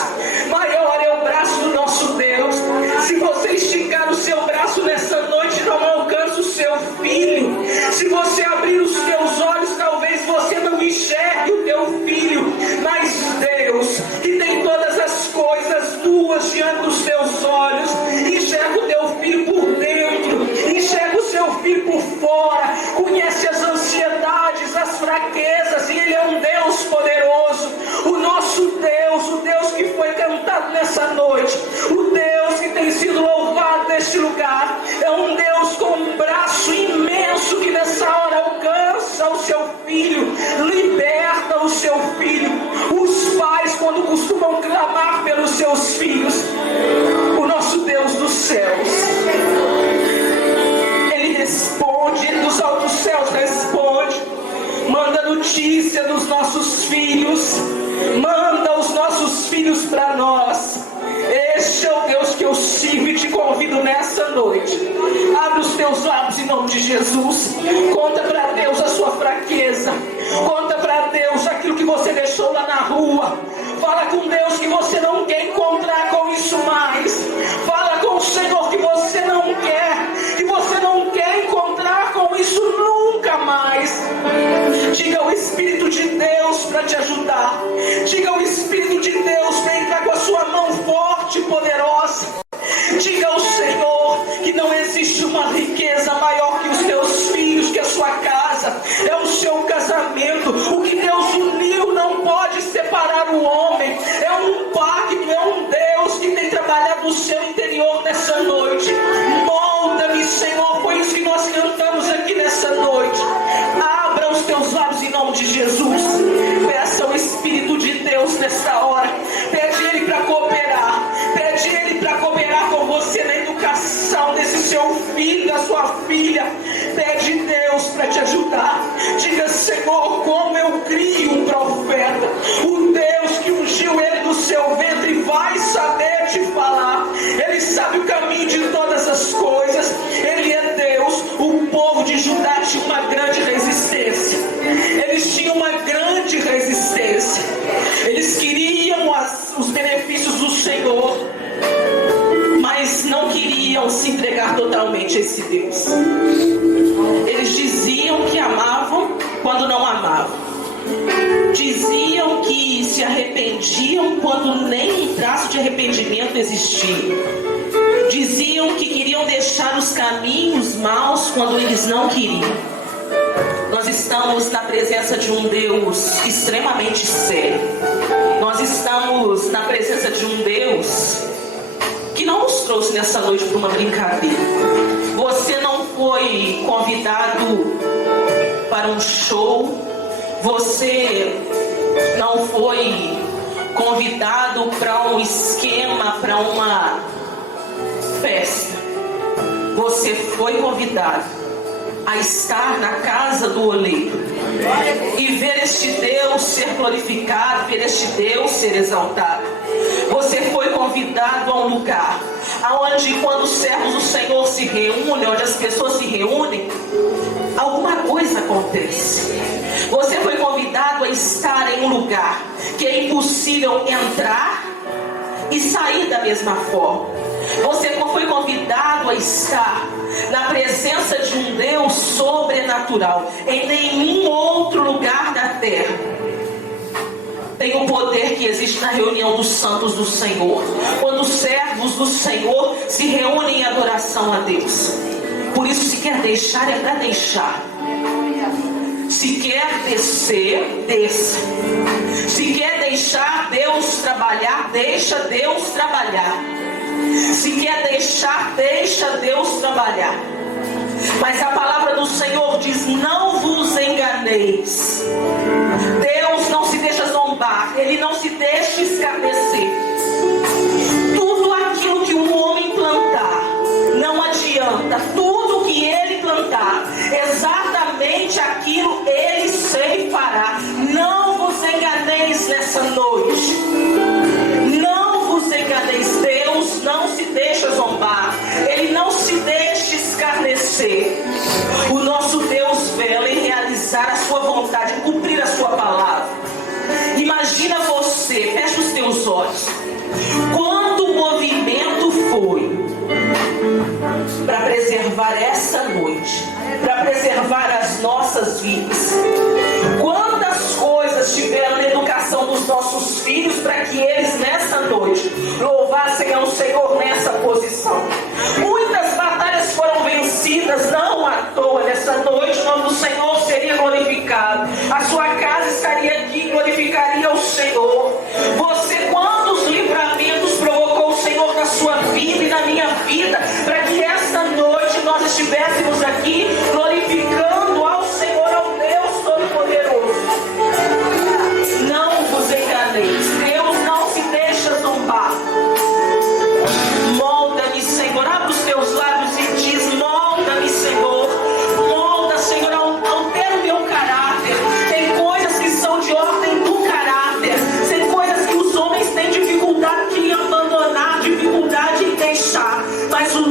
Maior é o braço do nosso Deus. Se você esticar o seu braço nessa noite, não alcança o seu filho. Se você abrir os teus olhos, talvez você não enxergue o teu filho. Mas Deus, que tem todas as coisas tuas diante dos teus olhos, enxerga o teu filho por dentro, enxerga o seu filho por fora, conhece as ansiedades, as fraquezas, e Ele é um Deus poderoso. O nosso Deus, o Deus que foi cantado nessa noite, o Deus que tem sido louvado neste lugar, é um Deus com um braço imenso que nessa hora alcança o seu filho, liberta o seu filho. Os pais, quando costumam clamar pelos seus filhos, o nosso Deus dos céus, Ele responde, Ele dos altos céus responde, manda notícia dos nossos filhos, manda os nossos filhos para nós. Este é o Deus que eu sirvo e te convido nessa noite. Abre os teus lábios em nome de Jesus. Conta para Deus a sua fraqueza. Conta para Deus aquilo que você deixou lá na rua. Fala com Deus que você não quer encontrar com isso mais. Fala com o Senhor que você não quer encontrar com isso nunca mais. Diga ao Espírito de Deus para te ajudar. Diga ao Espírito de Deus para entrar com a sua mão forte e poderosa. Diga ao Senhor que não existe uma riqueza maior que os teus filhos, que a sua casa, é o seu casamento. O que Deus uniu não pode separar o homem. É um pacto, é um Deus que tem trabalhado no seu interior nessa noite. Molda-me, Senhor, foi isso que nós cantamos aqui nessa noite. Abra os teus lábios em nome de Jesus. Peça ao Espírito de Deus nesta hora. Pede Ele para cooperar. Pede Ele para cooperar com você na educação desse seu filho, da sua filha. Pede Deus para te ajudar. Diga: Senhor, como eu crio um profeta. O Deus que ungiu ele do seu ventre vai saber te falar. Ele sabe o caminho de todas as coisas. Ele é Deus. O povo de Judá tinha uma grande resistência. Eles tinham uma grande resistência. se entregar totalmente a esse Deus. Eles diziam que amavam quando não amavam. Diziam que se arrependiam quando nem um traço de arrependimento existia. Diziam que queriam deixar os caminhos maus quando eles não queriam. Nós estamos na presença de um Deus extremamente sério. Nós estamos na presença de um Deus que não nos trouxe nessa noite para uma brincadeira. Você não foi convidado para um show. Você não foi convidado para um esquema, para uma festa. Você foi convidado a estar na casa do oleiro e ver este Deus ser glorificado, ver este Deus ser exaltado. Você foi convidado a um lugar onde, quando os servos do Senhor se reúnem, onde as pessoas se reúnem, alguma coisa acontece. Você foi convidado a estar em um lugar que é impossível entrar e sair da mesma forma. Você foi convidado a estar na presença de um Deus sobrenatural. Em nenhum outro lugar da terra tem o poder que existe na reunião dos santos do Senhor, quando os servos do Senhor se reúnem em adoração a Deus. Por isso, se quer deixar, é para deixar. Se quer descer, desça. Se quer deixar Deus trabalhar, deixa Deus trabalhar. Se quer deixar, deixa Deus trabalhar. Mas a palavra do Senhor diz: não vos enganeis. Deus não se deixa zombar, Ele não se deixa escarnecer. Tudo aquilo que o homem plantar não adianta. Tudo que ele plantar, exatamente aquilo ele ceifará. Não vos enganeis nessa noite. Não vos enganeis. Deus não se deixa zombar. Ele não se deixa escarnecer. O nosso Deus vela em realizar a sua vontade, em cumprir a sua palavra. Imagina você, fecha os teus olhos. Quanto movimento foi para preservar essa noite, para preservar as nossas vidas? Quantas coisas tiveram na educação dos nossos filhos para que eles nessa noite louvassem ao Senhor nessa posição? Muitas batalhas foram vencidas, não à toa. Nessa noite o nome do Senhor seria glorificado, a sua casa estaria aqui, glorificaria o Senhor. Você, quantos livramentos provocou o Senhor na sua vida e na minha vida, para que esta noite nós estivéssemos aqui glorificando ao Senhor, ao Deus Todo-Poderoso. Não vos enganeis. Deus não se deixa zombar. Molda-me, Senhor. Abre os teus lábios e diz: molda-me, Senhor. Molda, Senhor, altera o meu caráter. Tem coisas que são de ordem do caráter. Tem coisas que os homens têm dificuldade em abandonar, dificuldade em deixar. Mas o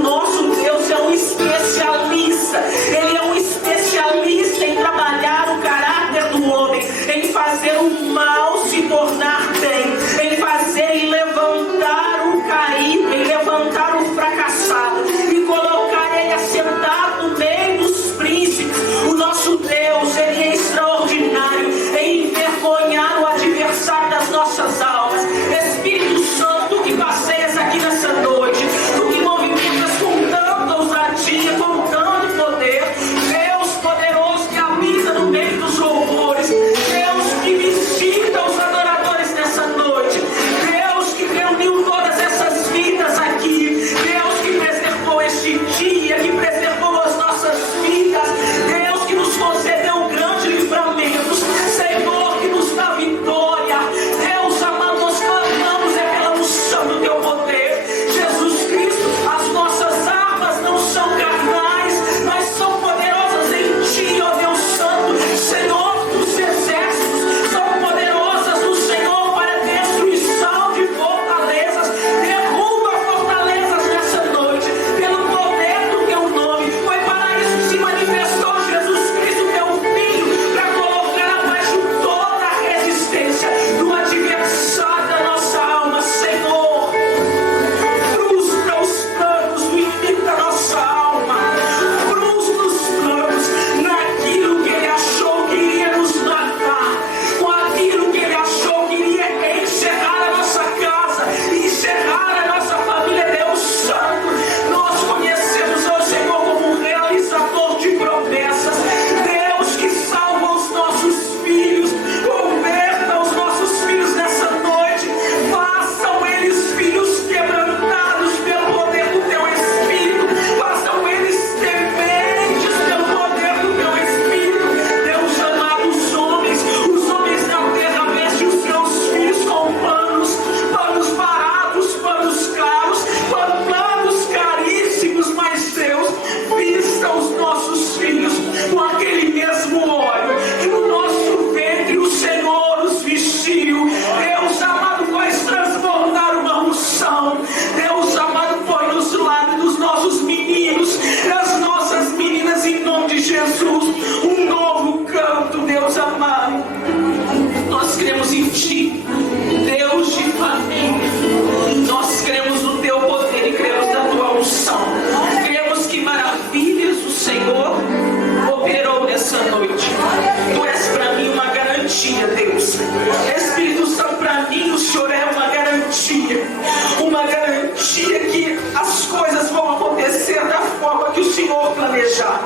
festejar,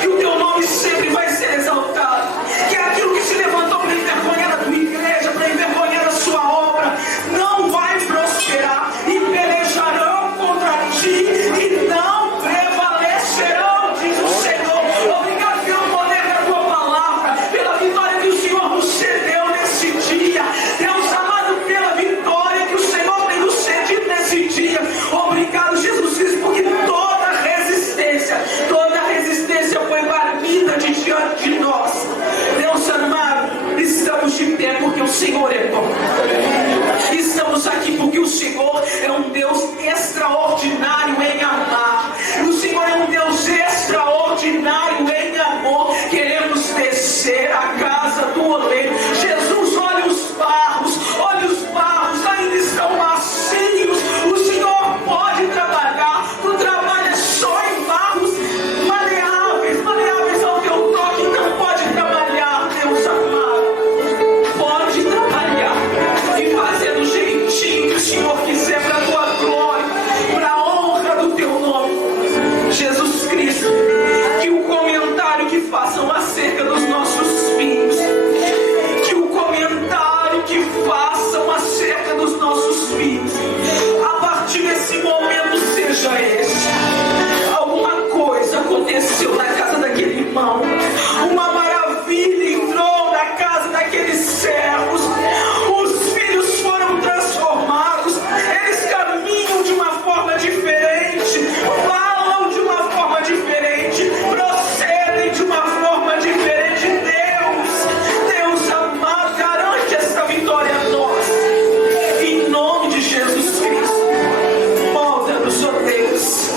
que o teu nome sempre vai ser exaltado, que aquilo que se levantou para envergonhar a tua igreja, para envergonhar a sua obra, não vai prosperar, e pelejarão contra ti e não prevalecerão, diz o Senhor. Obrigado pelo poder da tua palavra, pela vitória que o Senhor nos cedeu nesse dia. Deus amado, pela vitória que o Senhor tem nos cedido nesse dia. Obrigado, Jesus Cristo, porque toda resistência foi barrida de diante de nós. Deus amado, estamos de pé porque o Senhor é bom. Estamos aqui porque o Senhor é um Deus extraordinário em amar. O Senhor é um Deus extraordinário em amor. Queremos descer a casa do oleiro. Jesus, olha os barros, ainda estão macios. O Senhor pode trabalhar. Tu trabalhas só em barros maleáveis ao teu toque. Não pode trabalhar, Deus amado. Pode trabalhar e fazer do jeitinho que o Senhor quiser, para a tua glória, para a honra do teu nome, Jesus Cristo. Que o comentário que façam acerca dos nossos filhos, que o comentário que façam acerca dos nossos filhos, a partir desse momento seja esse: alguma coisa aconteceu na casa daquele irmão, uma maravilha entrou na casa daqueles servos, os filhos foram transformados, eles caminham de uma forma diferente, falam de uma forma diferente, procedem de uma forma diferente. Deus amado, garante essa vitória a nós, em nome de Jesus Cristo. Molda-nos, ó Deus.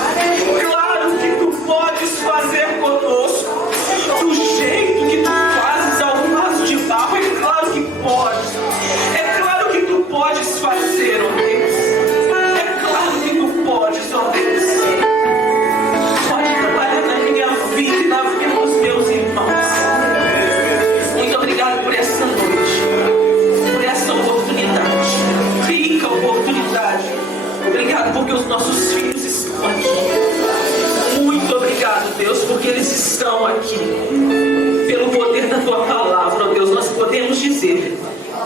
Claro que tu podes fazer conosco do jeito que tu fazes ao vaso de barro. É claro que podes. É claro que tu podes fazer, ó Deus. É claro que tu podes, ó Deus. Pode trabalhar na minha vida e na vida dos meus irmãos. Muito obrigado por essa noite, por essa oportunidade, rica oportunidade. Obrigado porque os nossos filhos estão aqui. Muito obrigado, Deus, porque eles estão aqui. Pelo poder da tua palavra, ó Deus, nós podemos dizer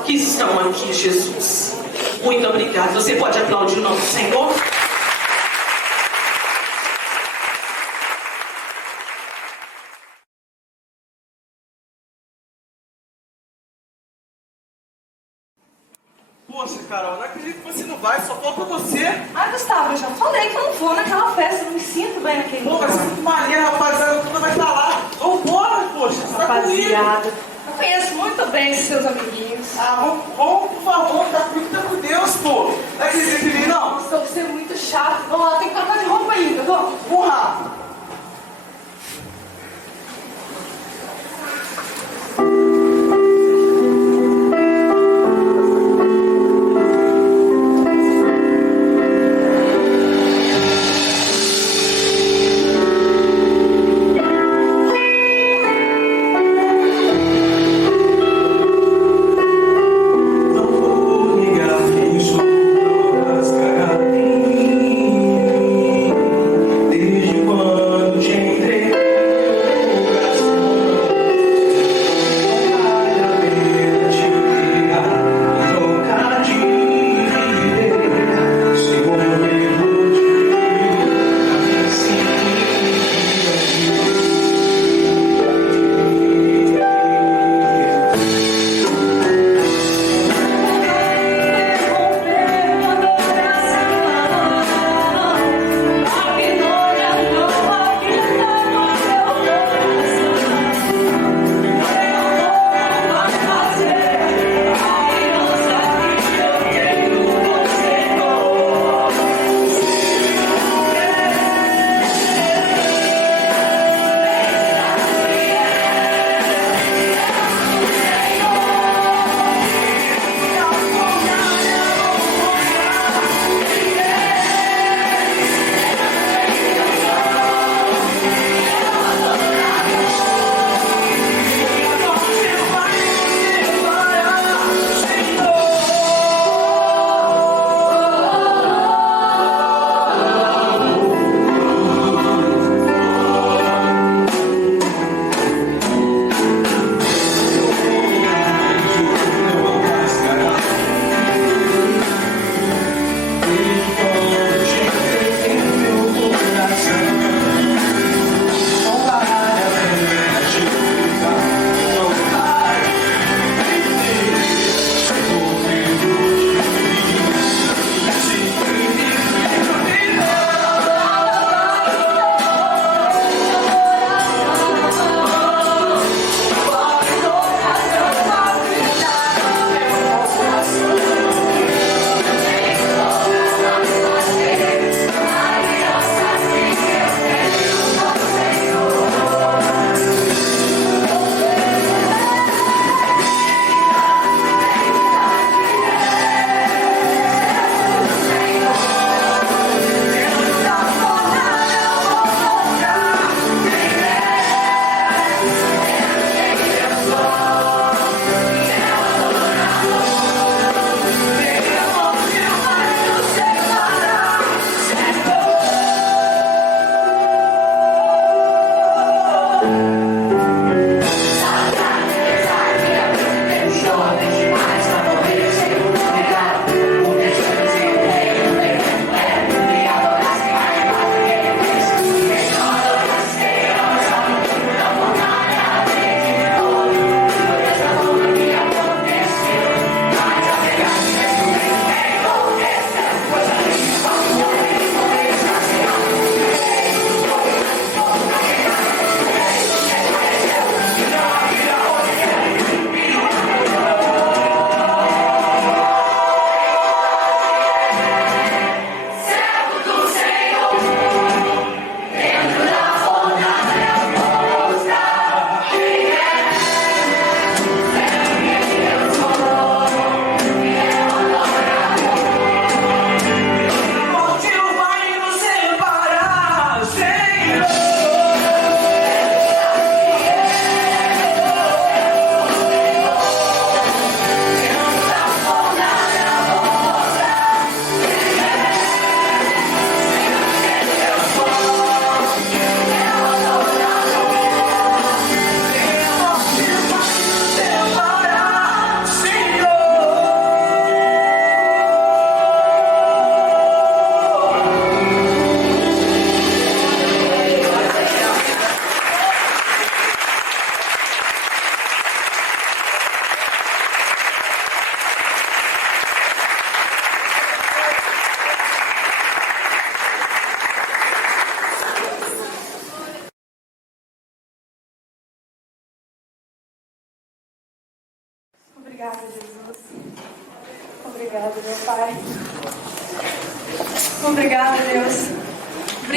que estão aqui, Jesus. Muito obrigado. Você pode aplaudir o nome do Senhor? Poxa, Carol, não acredito que você não vai, só falta você. Ai, Gustavo, eu já falei que eu não vou naquela festa, eu não me sinto bem naquele Pô, vai ser muito maneiro, rapaziada, tudo vai estar lá. Vambora, poxa, você tá comigo. rapaziada. Eu conheço muito bem esses seus amiguinhos. Ah, vamos, por favor, tá comigo, tá com Deus, pô. Não acredita em mim, não? Nossa, você é muito chato. Vamos lá, tem que trocar de roupa ainda, vamos. Vamos rápido. Não vou negar que sou das carinhas.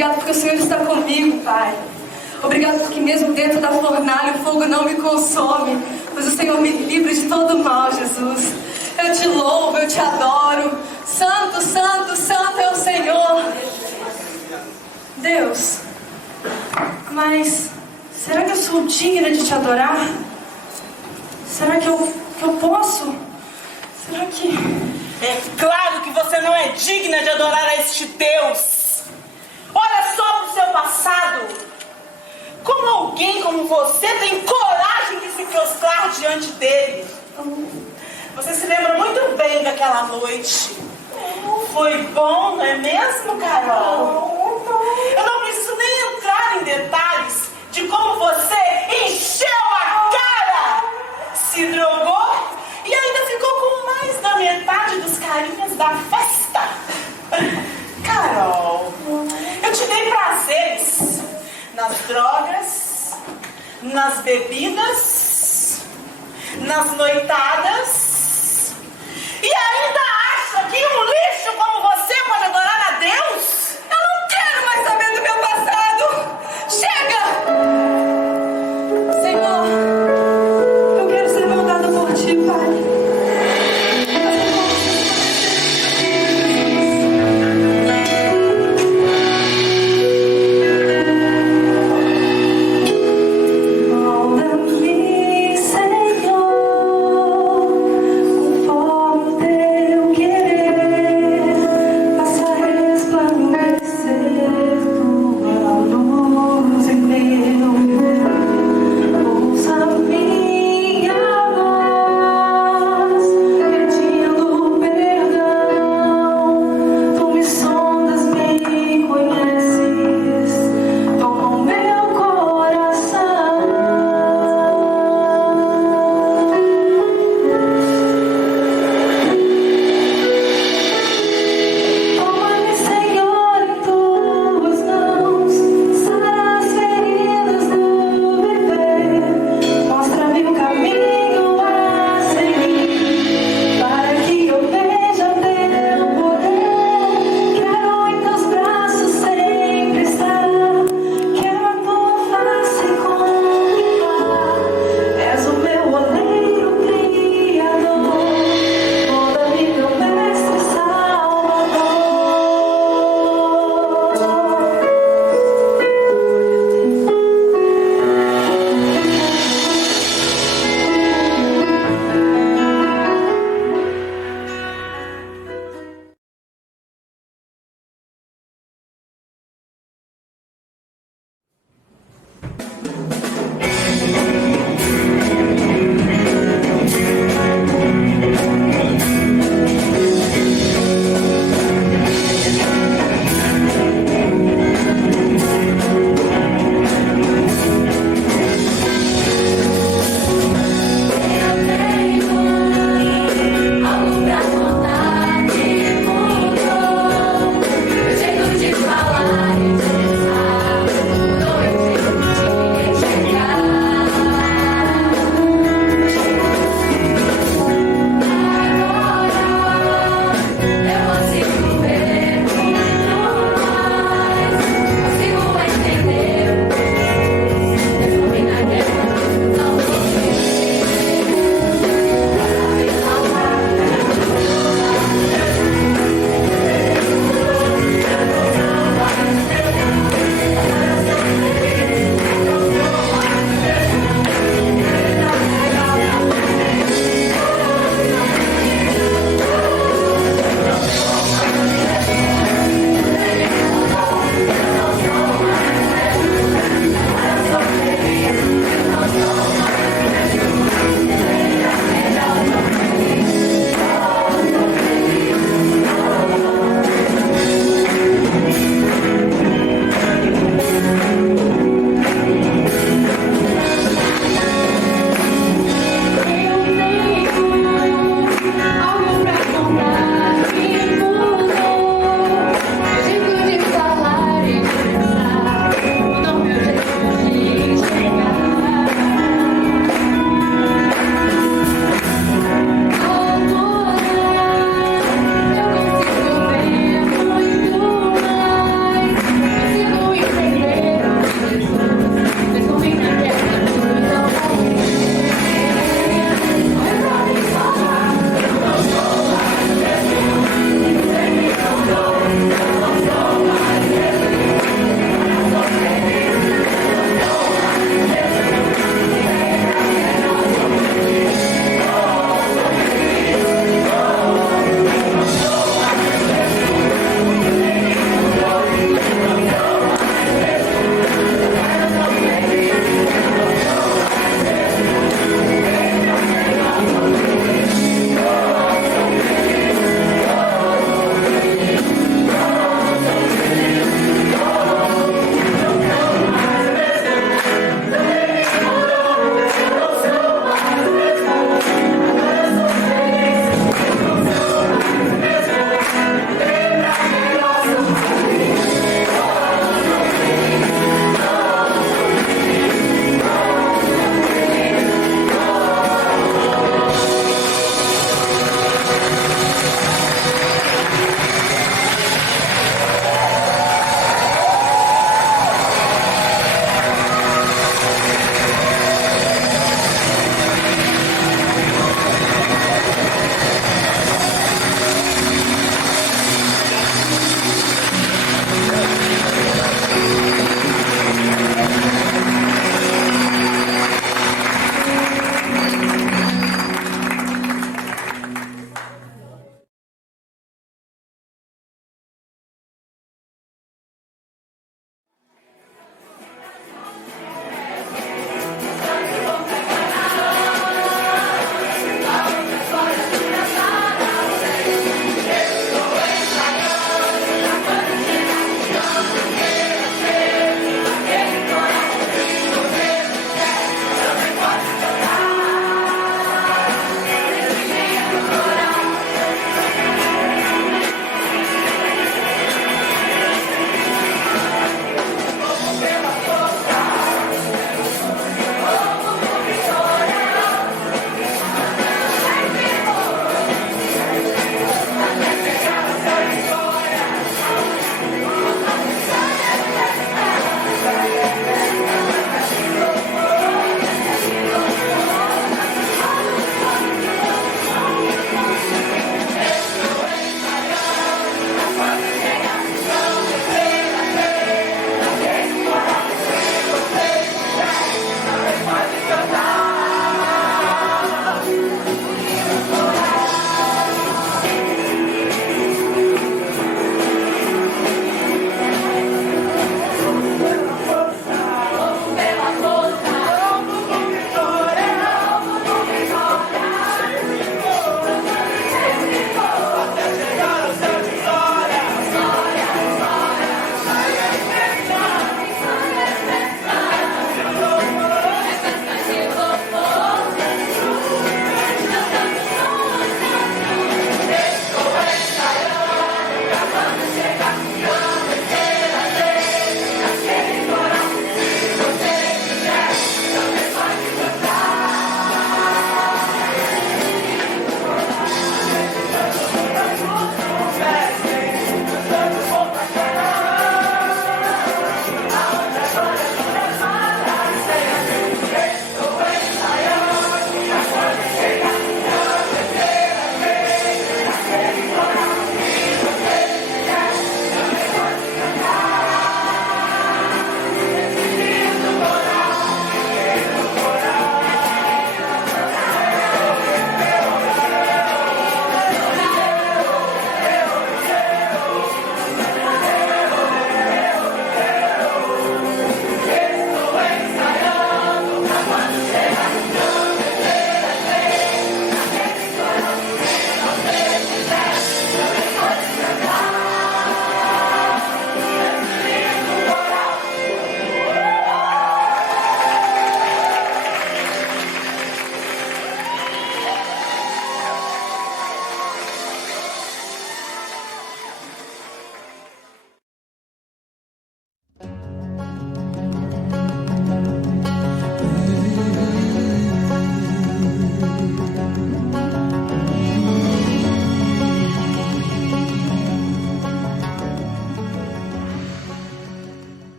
Obrigado porque o Senhor está comigo, Pai. Obrigado porque mesmo dentro da fornalha o fogo não me consome, mas o Senhor me livra de todo mal, Jesus. Eu te louvo, eu te adoro. Santo, santo, santo é o Senhor. Deus, mas será que eu sou digna de te adorar? Será que eu posso? Será que... É claro que você não é digna de adorar a este Deus. Olha só para o seu passado. Como alguém como você tem coragem de se prostrar diante dele? Você se lembra muito bem daquela noite. Foi bom, não é mesmo, Carol? Eu não preciso nem entrar em detalhes de como você encheu a cara, se drogou e ainda ficou com mais da metade dos carinhas da festa. Carol, eu te dei prazeres nas drogas, nas bebidas, nas noitadas, e ainda acha que um lixo como você pode adorar a Deus? Eu não quero mais saber do meu passado. Chega! Senhor, eu quero ser moldada por ti, Pai. Molda-me, Senhor, conforme o teu querer.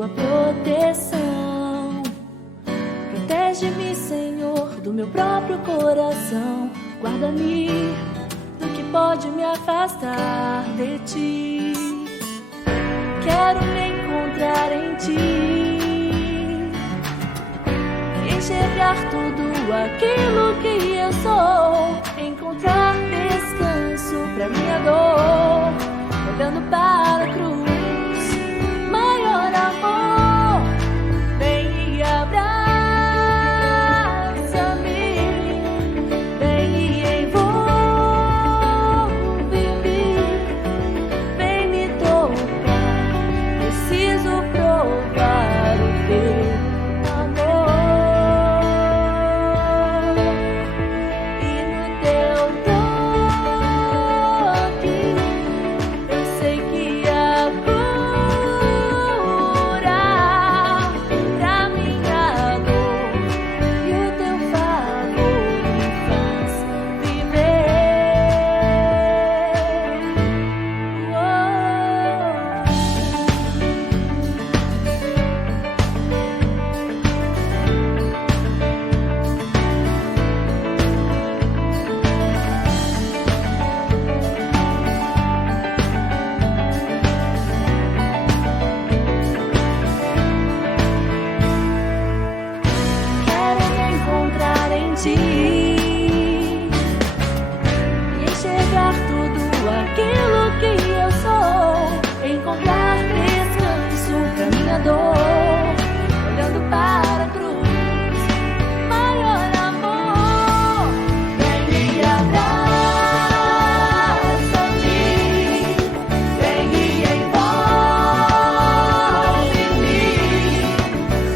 tua proteção. Protege-me, Senhor, do meu próprio coração. Guarda-me do que pode me afastar de ti. Quero me encontrar em ti, enxergar tudo aquilo que eu sou, encontrar descanso pra minha dor, olhando para a cruz, maior amor. Vem e abraça-me, vem e envolve-me, vem me tocar. Preciso provar o teu amor, e no teu toque eu sei que há cura pra minha dor, e o teu favor me faz Quero me encontrar em ti e enxergar tudo aquilo que eu sou, encontrar descanso pra minha dor, olhando para a cruz, maior amor. Vem e abraça-me, vem e envolve-me,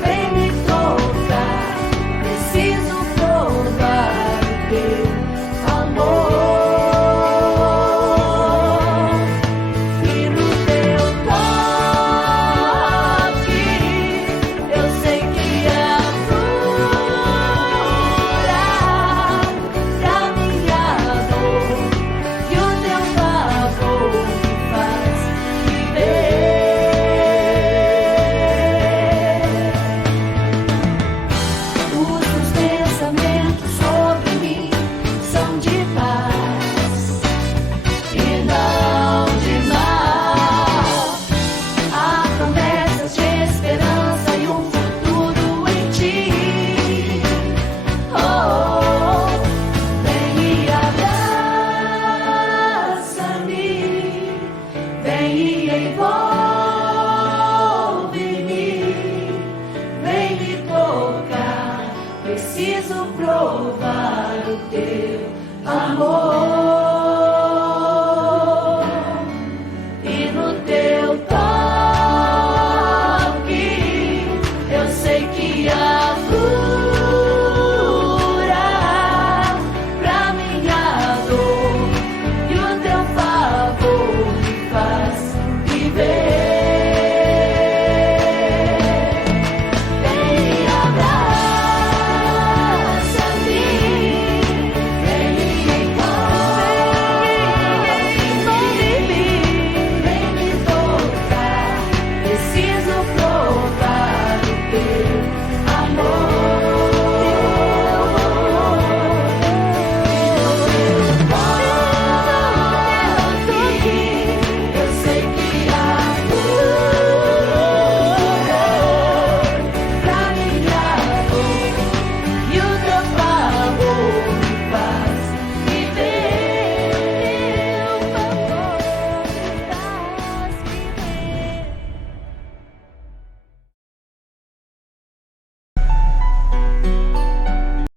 vem me tocar. Preciso provar o teu amor, e no teu toque eu sei que há cura pra minha dor, e o teu favor me faz viver. Os teus pensamentos sobre mim são de paz e não de mal. Há promessas de esperança e um futuro em ti. Oh, vem e abraça-me, vem e envolve-me, vem me tocar. Preciso provar o teu amor.